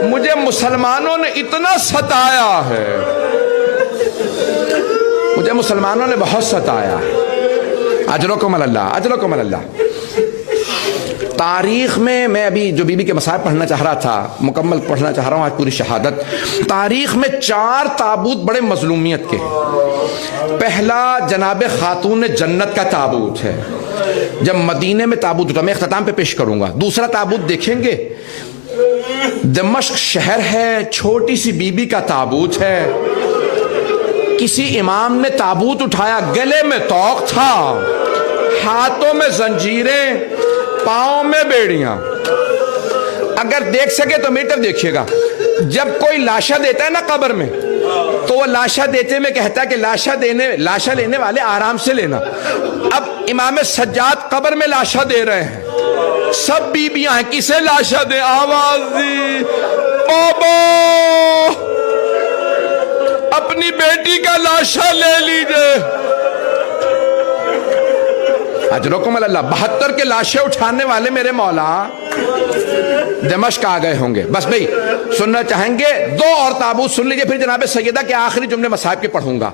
مجھے مسلمانوں نے اتنا ستایا ہے، مجھے مسلمانوں نے بہت ستایا ہے. اجرکم اللہ، اجرکم اللہ. تاریخ میں ابھی جو بی بی کے مصائب پڑھنا چاہ رہا تھا، مکمل پڑھنا چاہ رہا ہوں آج پوری شہادت. تاریخ میں 4 تابوت بڑے مظلومیت کے. پہلا جناب خاتون جنت کا تابوت ہے، جب مدینے میں تابوت اٹھا، میں اختتام پہ پیش کروں گا. دوسرا تابوت دیکھیں گے دمشق شہر ہے، چھوٹی سی بی بی کا تابوت ہے. کسی امام نے تابوت اٹھایا، گلے میں طوق تھا، ہاتھوں میں زنجیریں، پاؤں میں بیڑیاں. اگر دیکھ سکے تو میٹر دیکھیے گا. جب کوئی لاشا دیتا ہے نا قبر میں تو وہ لاشا دیتے میں کہتا ہے کہ لاشا لینے والے آرام سے لینا. اب امام سجاد قبر میں لاشا دے رہے ہیں، سب بیبیاں ہیں، کسے لاشا دے؟ آواز دی بابا اپنی بیٹی کا لاشا لے لیجئے. اجرکم اللہ. 72 کے لاشیں اٹھانے والے میرے مولا دمشق آ گئے ہوں گے. بس بھئی سننا چاہیں گے 2 اور تابوت سن لیجئے، پھر جناب سیدہ کے آخری جملے مصائب کے پڑھوں گا.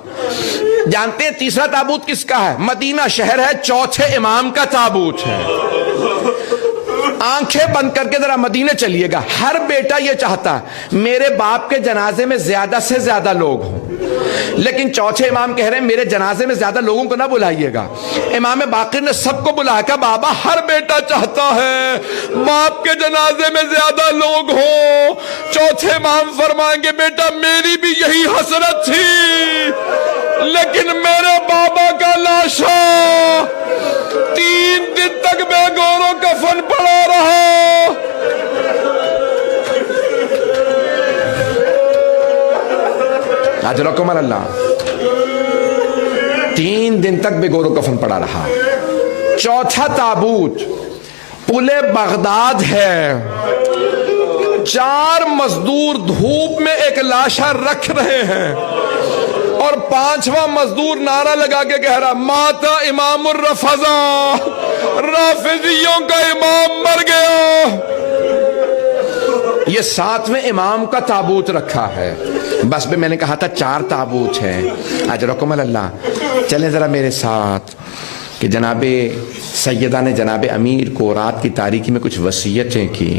جانتے ہیں تیسرا تابوت کس کا ہے؟ مدینہ شہر ہے، چوتھے امام کا تابوت ہے۔ آنکھیں بند کر کے ذرا مدینے چلیے گا، ہر بیٹا یہ چاہتا ہے میرے باپ کے جنازے میں زیادہ سے زیادہ لوگ ہوں، لیکن چوتھے امام کہہ رہے ہیں میرے جنازے میں زیادہ لوگوں کو نہ بلائیے گا۔ امام باقر نے سب کو بلایا کہ بابا ہر بیٹا چاہتا ہے باپ کے جنازے میں زیادہ لوگ ہوں۔ چوتھے امام فرمائیں گے بیٹا میری بھی یہی حسرت تھی، لیکن میرے بابا کا لاشا 3 دن تک بے گور و کفن پڑا رہا۔ اجرکم اللہ، 3 دن تک بے گور و کفن پڑا رہا۔ چوتھا تابوت پل بغداد ہے، 4 مزدور دھوپ میں ایک لاشا رکھ رہے ہیں اور 5واں مزدور نعرہ لگا کے کہہ رہا ماتا امام الرفضا، رافضیوں کا امام مر گیا۔ یہ 7ویں امام کا تابوت رکھا ہے۔ بس میں نے کہا تھا 4 تابوت ہیں۔ اجرکم اللہ، چلیں ذرا میرے ساتھ کہ جناب سیدہ نے جناب امیر کو رات کی تاریکی میں کچھ وصیتیں کی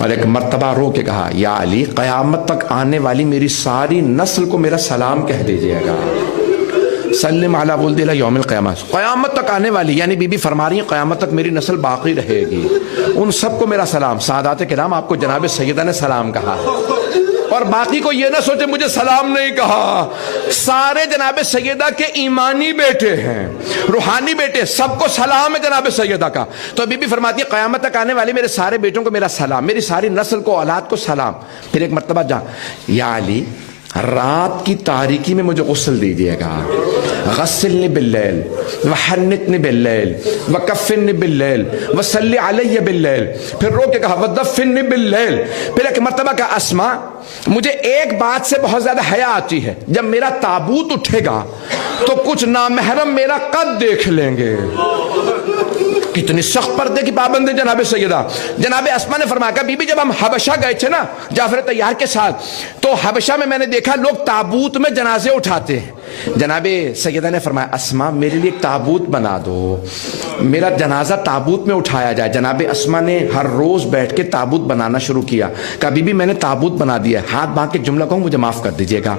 اور ایک مرتبہ رو کے کہا یا علی قیامت تک آنے والی میری ساری نسل کو میرا سلام کہہ دیجئے گا، سلم علی ولد یوم القیامہ۔ قیامت تک آنے والی یعنی بی بی فرما رہی ہیں قیامت تک میری نسل باقی رہے گی، ان سب کو میرا سلام۔ سعادات کرام آپ کو جناب سیدہ نے سلام کہا اور باقی کو یہ نہ سوچے مجھے سلام نہیں کہا۔ سارے جناب سیدہ کے ایمانی بیٹے ہیں، روحانی بیٹے، سب کو سلام ہے جناب سیدہ کا۔ تو بی بی فرماتی ہے قیامت تک آنے والی میرے سارے بیٹوں کو میرا سلام، میری ساری نسل کو اولاد کو سلام۔ پھر ایک مرتبہ یا علی رات کی تاریکی میں مجھے غسل دیجیے گا، غسلنی باللیل وحنتنی باللیل وکفنی باللیل وصلی علی باللیل۔ پھر رو کے کہا ودفنی باللیل۔ پھر ایک مرتبہ کہا اسما مجھے ایک بات سے بہت زیادہ حیا آتی ہے، جب میرا تابوت اٹھے گا تو کچھ نامحرم میرا قد دیکھ لیں گے۔ کتنی سخت پردے کی پابند ہے جناب سیدہ۔ جناب اسما نے فرمایا کہ بی بی جب ہم حبشہ گئے تھے نا جعفر طیار کے ساتھ، تو حبشہ میں نے دیکھا لوگ تابوت میں جنازے اٹھاتے ہیں۔ جناب سیدہ نے فرمایا اسما میرے لیے ایک تابوت بنا دو، میرا جنازہ تابوت میں اٹھایا جائے۔ جناب اسما نے ہر روز بیٹھ کے تابوت بنانا شروع کیا۔ کہا بی بی میں نے تابوت بنا دیا، ہاتھ باندھ کے جملہ کہوں مجھے معاف کر دیجیے گا،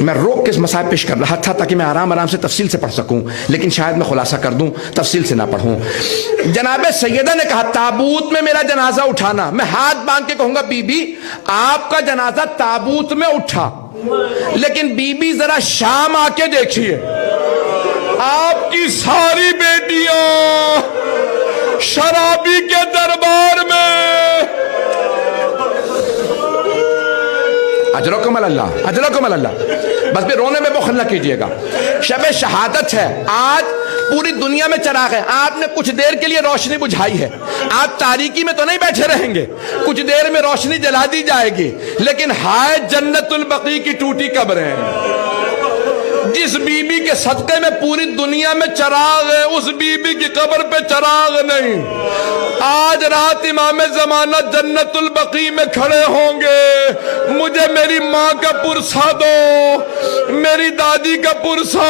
میں روک کے مسائل پیش کر رہا تھا تاکہ میں آرام آرام سے تفصیل سے پڑھ سکوں، لیکن شاید میں خلاصہ کر دوں تفصیل سے نہ پڑھوں۔ جناب سیدہ نے کہا تابوت میں میرا جنازہ اٹھانا، میں ہاتھ باندھ کے کہوں گا بی بی آپ کا جنازہ تابوت میں اٹھا، لیکن بی بی ذرا شام آ کے دیکھیے آپ کی ساری بیٹیاں شرابی کے دربار میں۔ اجرکم اللہ، اجرکم اللہ۔ بس بھی رونے میں بخل نہ کیجیے گا، شب شہادت ہے، آج پوری دنیا میں چراغ ہے، آپ نے کچھ دیر کے لیے روشنی بجھائی ہے، آپ تاریکی میں تو نہیں بیٹھے رہیں گے، کچھ دیر میں روشنی جلا دی جائے گی، لیکن ہائے جنت البقیع کی ٹوٹی قبریں، جس بی بی کے صدقے میں پوری دنیا میں چراغ ہے اس بی بی کی قبر پہ چراغ نہیں۔ آج رات امام زمانہ جنت البقیع میں کھڑے ہوں گے، مجھے میری ماں کا پرسہ دو، میری دادی کا پرسہ،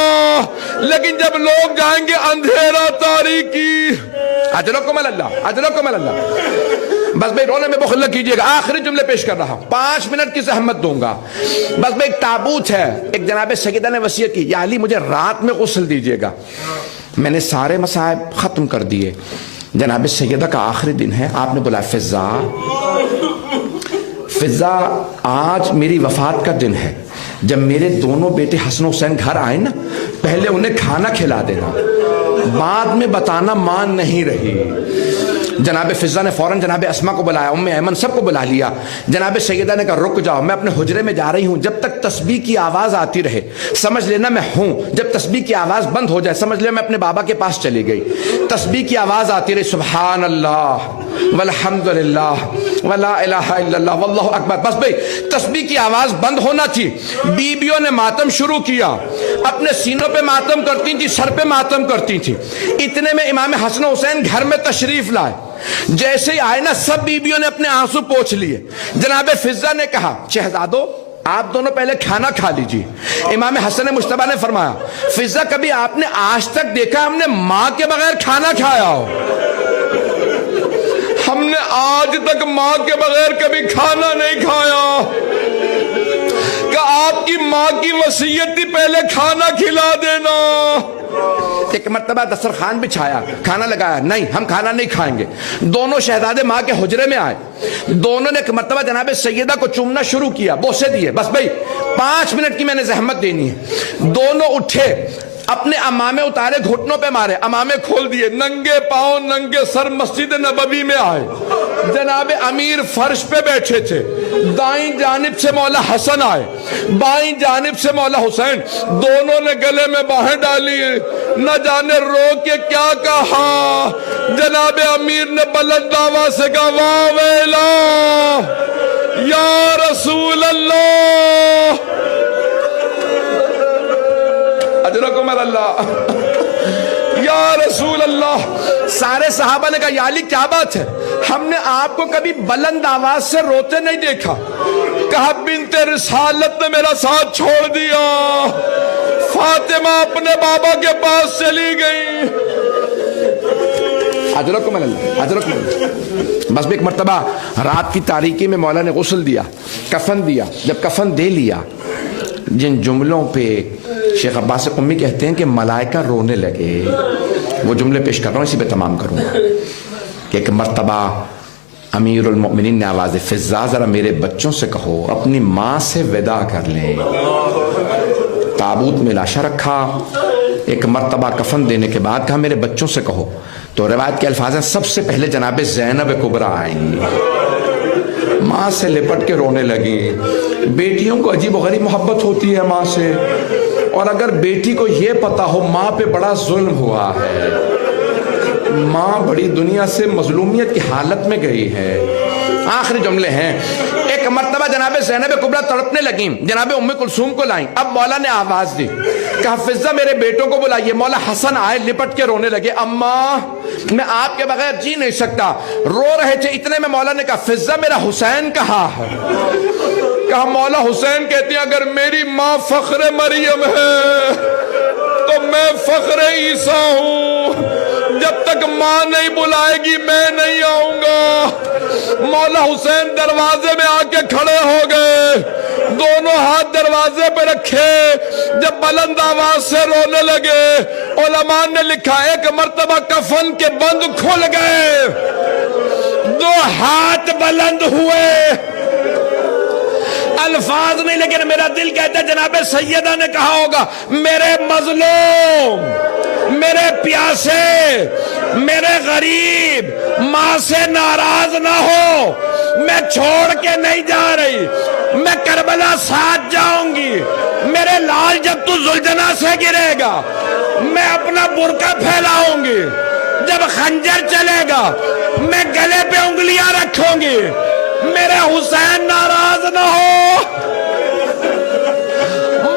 لیکن جب لوگ جائیں گے اندھیرا تاریکی۔ اجرکم اللہ، اجرکم اللہ۔ بس بھائی رونے میں بخل نہ کیجیے گا، آخری جملے پیش کر رہا ہوں، 5 منٹ کی زحمت دوں گا۔ بس بھائی ایک تابوت ہے، ایک جناب سیدہ نے وصیت کی یا علی مجھے رات میں غسل دیجیے گا۔ میں نے سارے مصائب ختم کر دیے، جناب سیدہ کا آخری دن ہے، آپ نے بولا فضا فضا آج میری وفات کا دن ہے، جب میرے دونوں بیٹے حسن و حسین گھر آئے نا پہلے انہیں کھانا کھلا دینا، بعد میں بتانا مان نہیں رہی۔ جناب فضا نے فوراً جناب اسما کو بلایا، ام ایمن سب کو بلا لیا۔ جناب سیدہ نے کہا رک جاؤ، میں اپنے حجرے میں جا رہی ہوں، جب تک تسبیح کی آواز آتی رہے سمجھ لینا میں ہوں، جب تسبیح کی آواز بند ہو جائے سمجھ لیا میں اپنے بابا کے پاس چلی گئی۔ تسبیح کی آواز آتی رہی، سبحان اللہ والحمد للہ ولا الہ الا اللہ واللہ اکبر۔ بس بھئی تسبیح کی آواز بند ہونا تھی، بیویوں نے ماتم شروع کیا، اپنے سینوں پہ ماتم کرتی تھی، سر پہ ماتم کرتی تھی۔ اتنے میں امام حسن و حسین گھر میں تشریف لائے، جیسے ہی آئے نا سب بیویوں نے اپنے آنسو پوچھ لیے۔ جناب فضا نے کہا شہزادو آپ دونوں پہلے کھانا کھا لیجیے. امام حسن مجتبی نے فرمایا فضہ کبھی آپ نے آج تک دیکھا ہم نے ماں کے بغیر کھانا کھایا ہو؟ ہم نے آج تک ماں کے بغیر کبھی کھانا نہیں کھایا. کہ آپ کی ماں کی وصیت تھی پہلے کھانا کھلا دینا. ایک مرتبہ دسترخوان بچھایا, کھانا لگایا, نہیں ہم کھانا نہیں کھائیں گے. دونوں شہزادے ماں کے حجرے میں آئے, دونوں نے ایک مرتبہ جناب سیدہ کو چومنا شروع کیا, بوسے دیے, بس بھائی 5 منٹ کی میں نے زحمت دینی ہے. دونوں اٹھے, اپنے امامے اتارے, گھٹنوں پہ مارے, امامے کھول دیے, ننگے پاؤں ننگے سر مسجد نبوی میں آئے. جناب امیر فرش پہ بیٹھے تھے, دائیں جانب سے مولا حسن آئے, بائیں جانب سے مولا حسین. دونوں نے گلے میں باہیں ڈالی, نہ جانے رو کے کیا کہا. جناب امیر نے بلند آواز سے کہا واہ ویلا یا رسول اللہ, اجرکم اللہ, یا رسول اللہ. سارے صحابہ نے کہا یا علی کیا بات ہے, ہم نے آپ کو کبھی بلند آواز سے روتے نہیں دیکھا. کہا بنت رسالت نے میرا ساتھ چھوڑ دیا, فاطمہ اپنے بابا کے پاس چلی گئی. اجرکم اللہ, اجرکم اللہ. بس بھی ایک مرتبہ رات کی تاریکی میں مولا نے غسل دیا, کفن دیا. جب کفن دے لیا, جن جملوں پہ شیخ عباس قمی کہتے ہیں کہ ملائکہ رونے لگے, وہ جملے پیش کر رہا ہوں, اسی پہ تمام کروں گا. کہ ایک مرتبہ امیر المؤمنین نے آواز فضہ ذرا میرے بچوں سے کہو اپنی ماں سے وداع کر لیں. تابوت میں لاشا رکھا, ایک مرتبہ کفن دینے کے بعد کہا میرے بچوں سے کہو. تو روایت کے الفاظ ہیں سب سے پہلے جناب زینب کبریٰ آئیں, ماں سے لپٹ کے رونے لگیں. بیٹیوں کو عجیب و غریب محبت ہوتی ہے ماں سے, اور اگر بیٹی کو یہ پتا ہو ماں پہ بڑا ظلم ہوا ہے, ماں بڑی دنیا سے مظلومیت کی حالت میں گئی ہے. آخری جملے ہیں, ایک مرتبہ جناب زینب کبریٰ تڑپنے لگیں, جناب ام کلثوم کو لائیں. اب مولا نے آواز دی, کہا فضہ میرے بیٹوں کو بلائیے. مولا حسن آئے, لپٹ کے رونے لگے, اماں میں آپ کے بغیر جی نہیں سکتا. رو رہے تھے, اتنے میں مولا نے کہا فضہ میرا حسین کہاں ہے. کہا مولا حسین کہتی ہیں اگر میری ماں فخر مریم ہے تو میں فخر عیسیٰ ہوں, جب تک ماں نہیں بلائے گی میں نہیں آؤں گا. مولا حسین دروازے میں آ کے کھڑے ہو گئے, دونوں ہاتھ دروازے پہ رکھے. جب بلند آواز سے رونے لگے, علماء نے لکھا ایک مرتبہ کفن کے بند کھل گئے, 2 ہاتھ بلند ہوئے. الفاظ نہیں لیکن میرا دل کہتا ہے جناب سیدہ نے کہا ہوگا میرے مظلوم, میرے پیاسے, میرے غریب, ماں سے ناراض نہ ہو, میں چھوڑ کے نہیں جا رہی, میں کربلا ساتھ جاؤں گی. میرے لال جب تو زلجنا سے گرے گا میں اپنا برقع پھیلاؤں گی, جب خنجر چلے گا میں گلے پہ انگلیاں رکھوں گی. میرے حسین ناراض نہ ہو.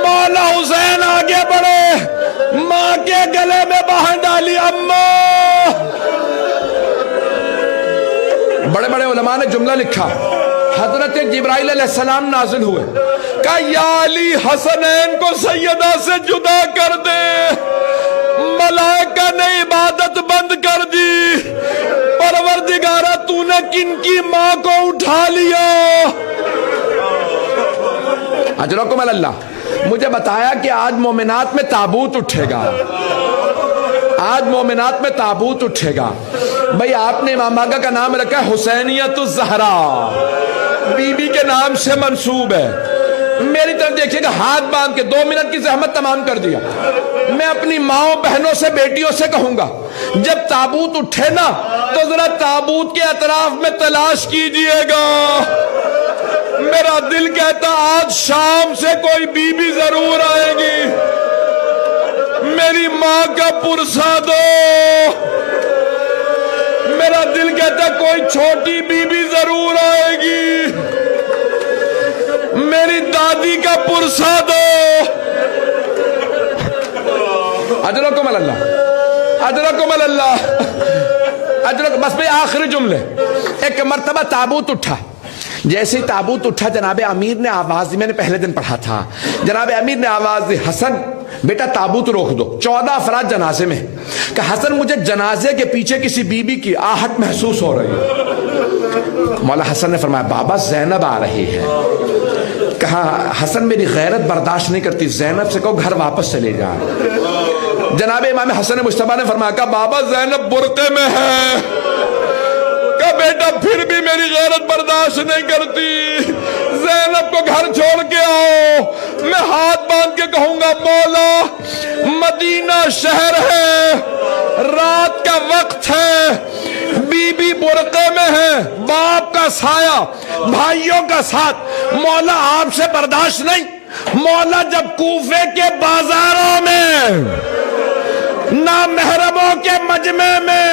مولا حسین آگے بڑھے, ماں کے گلے میں باہیں ڈالی, اماں. بڑے بڑے علماء نے جملہ لکھا, حضرت جبرائیل علیہ السلام نازل ہوئے, کہا یا علی حسنین کو سیدہ سے جدا کر دے. ملائکہ نے عبادت بند کر دی. پروردگارہ تو نے کن کی ماں کو اٹھا لیا. اجرکم اللہ. مجھے بتایا کہ آج مومنات میں تابوت اٹھے گا, آج مومنات میں تابوت اٹھے گا. بھئی آپ نے امام آقا کا نام رکھا ہے حسینیت الزہرا, بی بی کے نام سے منسوب ہے. میری طرف دیکھیے گا, ہاتھ باندھ کے 2 منٹ کی زحمت تمام کر دیا. میں اپنی ماؤں بہنوں سے بیٹیوں سے کہوں گا جب تابوت اٹھے نا تو ذرا تابوت کے اطراف میں تلاش کیجئے گا. میرا دل کہتا آج شام سے کوئی بی بی ضرور آئے گی, میری ماں کا پرسہ دو. میرا دل کہتا کوئی چھوٹی بی بی ضرور آئے گی, میری دادی کا پرسہ دو. اجرکم اللہ, اجرکم اللہ, اجرکم. بس بھئی آخری جملے. ایک مرتبہ تابوت اٹھا, جیسے ہی تابوت اٹھا جناب امیر نے آواز دی, میں نے پہلے دن پڑھا تھا, جناب امیر نے آواز دی, حسن بیٹا تابوت روک دو. 14 افراد جنازے میں, کہ حسن مجھے جنازے کے پیچھے کسی بی بی کی آہٹ محسوس ہو رہی ہے. مولا حسن نے فرمایا بابا زینب آ رہی ہے. کہا حسن میری غیرت برداشت نہیں کرتی, زینب سے کہو گھر واپس چلے جا. جناب امام حسن مجتبیٰ نے فرمایا کہ بابا زینب برقعے میں ہے. کہ بیٹا پھر بھی میری غیرت برداشت نہیں کرتی, زینب کو گھر چھوڑ کے آؤ. میں ہاتھ باندھ کے کہوں گا مولا مدینہ شہر ہے, رات کا وقت ہے, بی بی برقعے میں ہے, باپ کا سایہ, بھائیوں کا ساتھ, مولا آپ سے برداشت نہیں. مولا جب کوفے کے بازاروں میں نامحرموں کے مجمع میں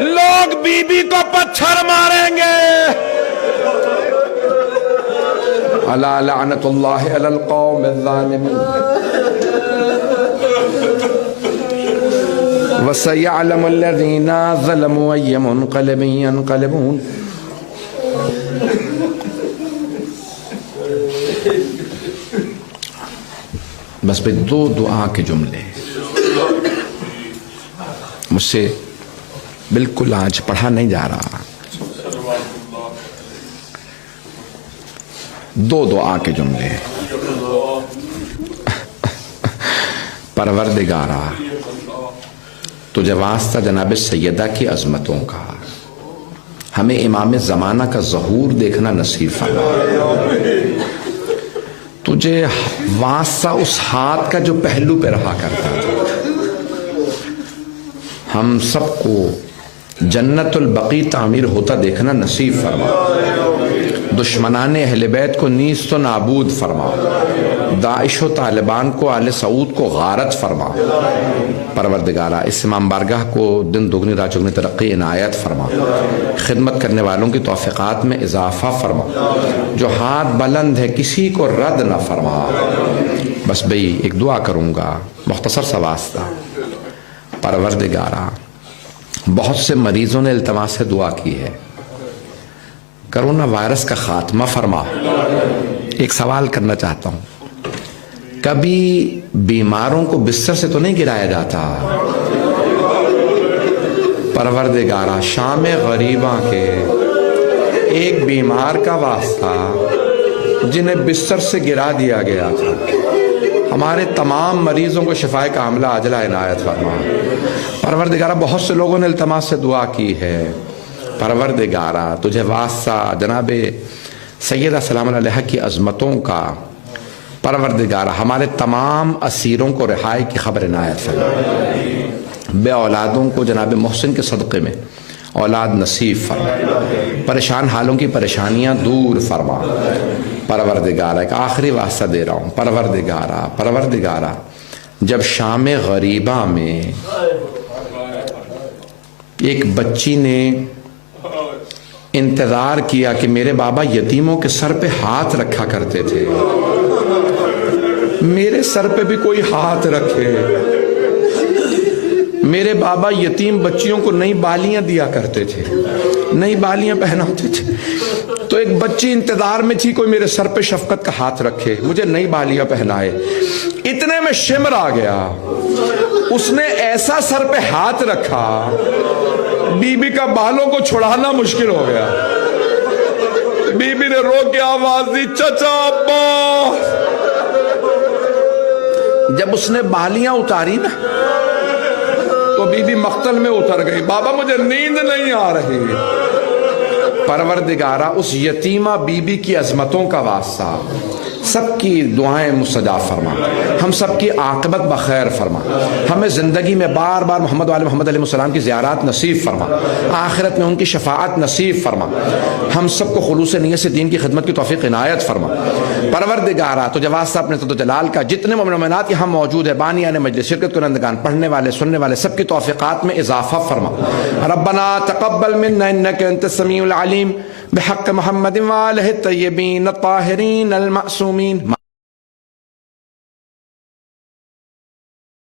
لوگ بی بی کو پتھر ماریں گے, الا لعنت اللہ علی القوم الظالمین وسيعلم الذين ظلموا أي منقلب ينقلبون. بس پہ 2 دعا کے جملے مجھ سے بالکل آج پڑھا نہیں جا رہا. 2 دعا کے جملے. پروردگارا تجھے واسطہ جناب سیدہ کی عظمتوں کا, ہمیں امام زمانہ کا ظہور دیکھنا نصیب فرما. تجھے واسطہ اس ہاتھ کا جو پہلو پہ رہا کرتا تھا, ہم سب کو جنت البقیع تعمیر ہوتا دیکھنا نصیب فرما. دشمنان اہل بیت کو نیست و نابود فرما. داعش و طالبان کو, آل سعود کو غارت فرما. پروردگارہ اس امام بارگاہ کو دن دگنی رات چگنی ترقی عنایت فرما. خدمت کرنے والوں کی توفیقات میں اضافہ فرما. جو ہاتھ بلند ہے کسی کو رد نہ فرما. بس بھئی ایک دعا کروں گا, مختصر سا واسطہ. پروردگارہ بہت سے مریضوں نے التماس سے دعا کی ہے, کرونا وائرس کا خاتمہ فرما. ایک سوال کرنا چاہتا ہوں, کبھی بیماروں کو بستر سے تو نہیں گرایا جاتا؟ پروردگارہ شام غریباں کے ایک بیمار کا واسطہ جنہیں بستر سے گرا دیا گیا تھا, ہمارے تمام مریضوں کو شفائے کاملہ عاجلہ عنایت فرما. پروردگارہ بہت سے لوگوں نے التماس سے دعا کی ہے. پروردگارہ تجھے واسطہ جناب سیدہ سلام علیہ کی عظمتوں کا, پروردگارہ ہمارے تمام اسیروں کو رہائی کی خبر عنایت فرما. بے اولادوں کو جناب محسن کے صدقے میں اولاد نصیب فرما. پریشان حالوں کی پریشانیاں دور فرما. پروردگارہ ایک آخری واسطہ دے رہا ہوں. پروردگارہ جب شام غریبہ میں ایک بچی نے انتظار کیا کہ میرے بابا یتیموں کے سر پہ ہاتھ رکھا کرتے تھے, میرے سر پہ بھی کوئی ہاتھ رکھے. میرے بابا یتیم بچیوں کو نئی بالیاں دیا کرتے تھے, نئی بالیاں پہناتے تھے. تو ایک بچی انتظار میں تھی کوئی میرے سر پہ شفقت کا ہاتھ رکھے, مجھے نئی بالیاں پہنائے. اتنے میں شمر آ گیا, اس نے ایسا سر پہ ہاتھ رکھا, بی بی کا بالوں کو چھڑانا مشکل ہو گیا. بی بی نے رو کے آواز دی, چچا ابا. جب اس نے بالیاں اتاری نا تو بی بی مقتل میں اتر گئی, بابا مجھے نیند نہیں آ رہی. پروردگارہ اس یتیمہ بی بی کی عظمتوں کا واسطہ سب کی دعائیں مستجاب فرما, ہم سب کی عاقبت بخیر فرما. ہمیں زندگی میں بار بار محمد وآل محمد علیہ السلام کی زیارات نصیب فرما, آخرت میں ان کی شفاعت نصیب فرما. ہم سب کو خلوص نیت سے دین کی خدمت کی توفیق عنایت فرما. پروردگارہ تجھے واسطہ اپنے ذات و جلال کا, جتنے مومن مومنات یہاں موجود ہے, بانیان مجلس, شرکت کنندگان, پڑھنے والے سننے والے, سب کی توفیقات میں اضافہ فرما. ربنا تقبل منا انک انت السمیع العلیم بحق محمد وآلہ الطیبین الطاہرین المعصومین.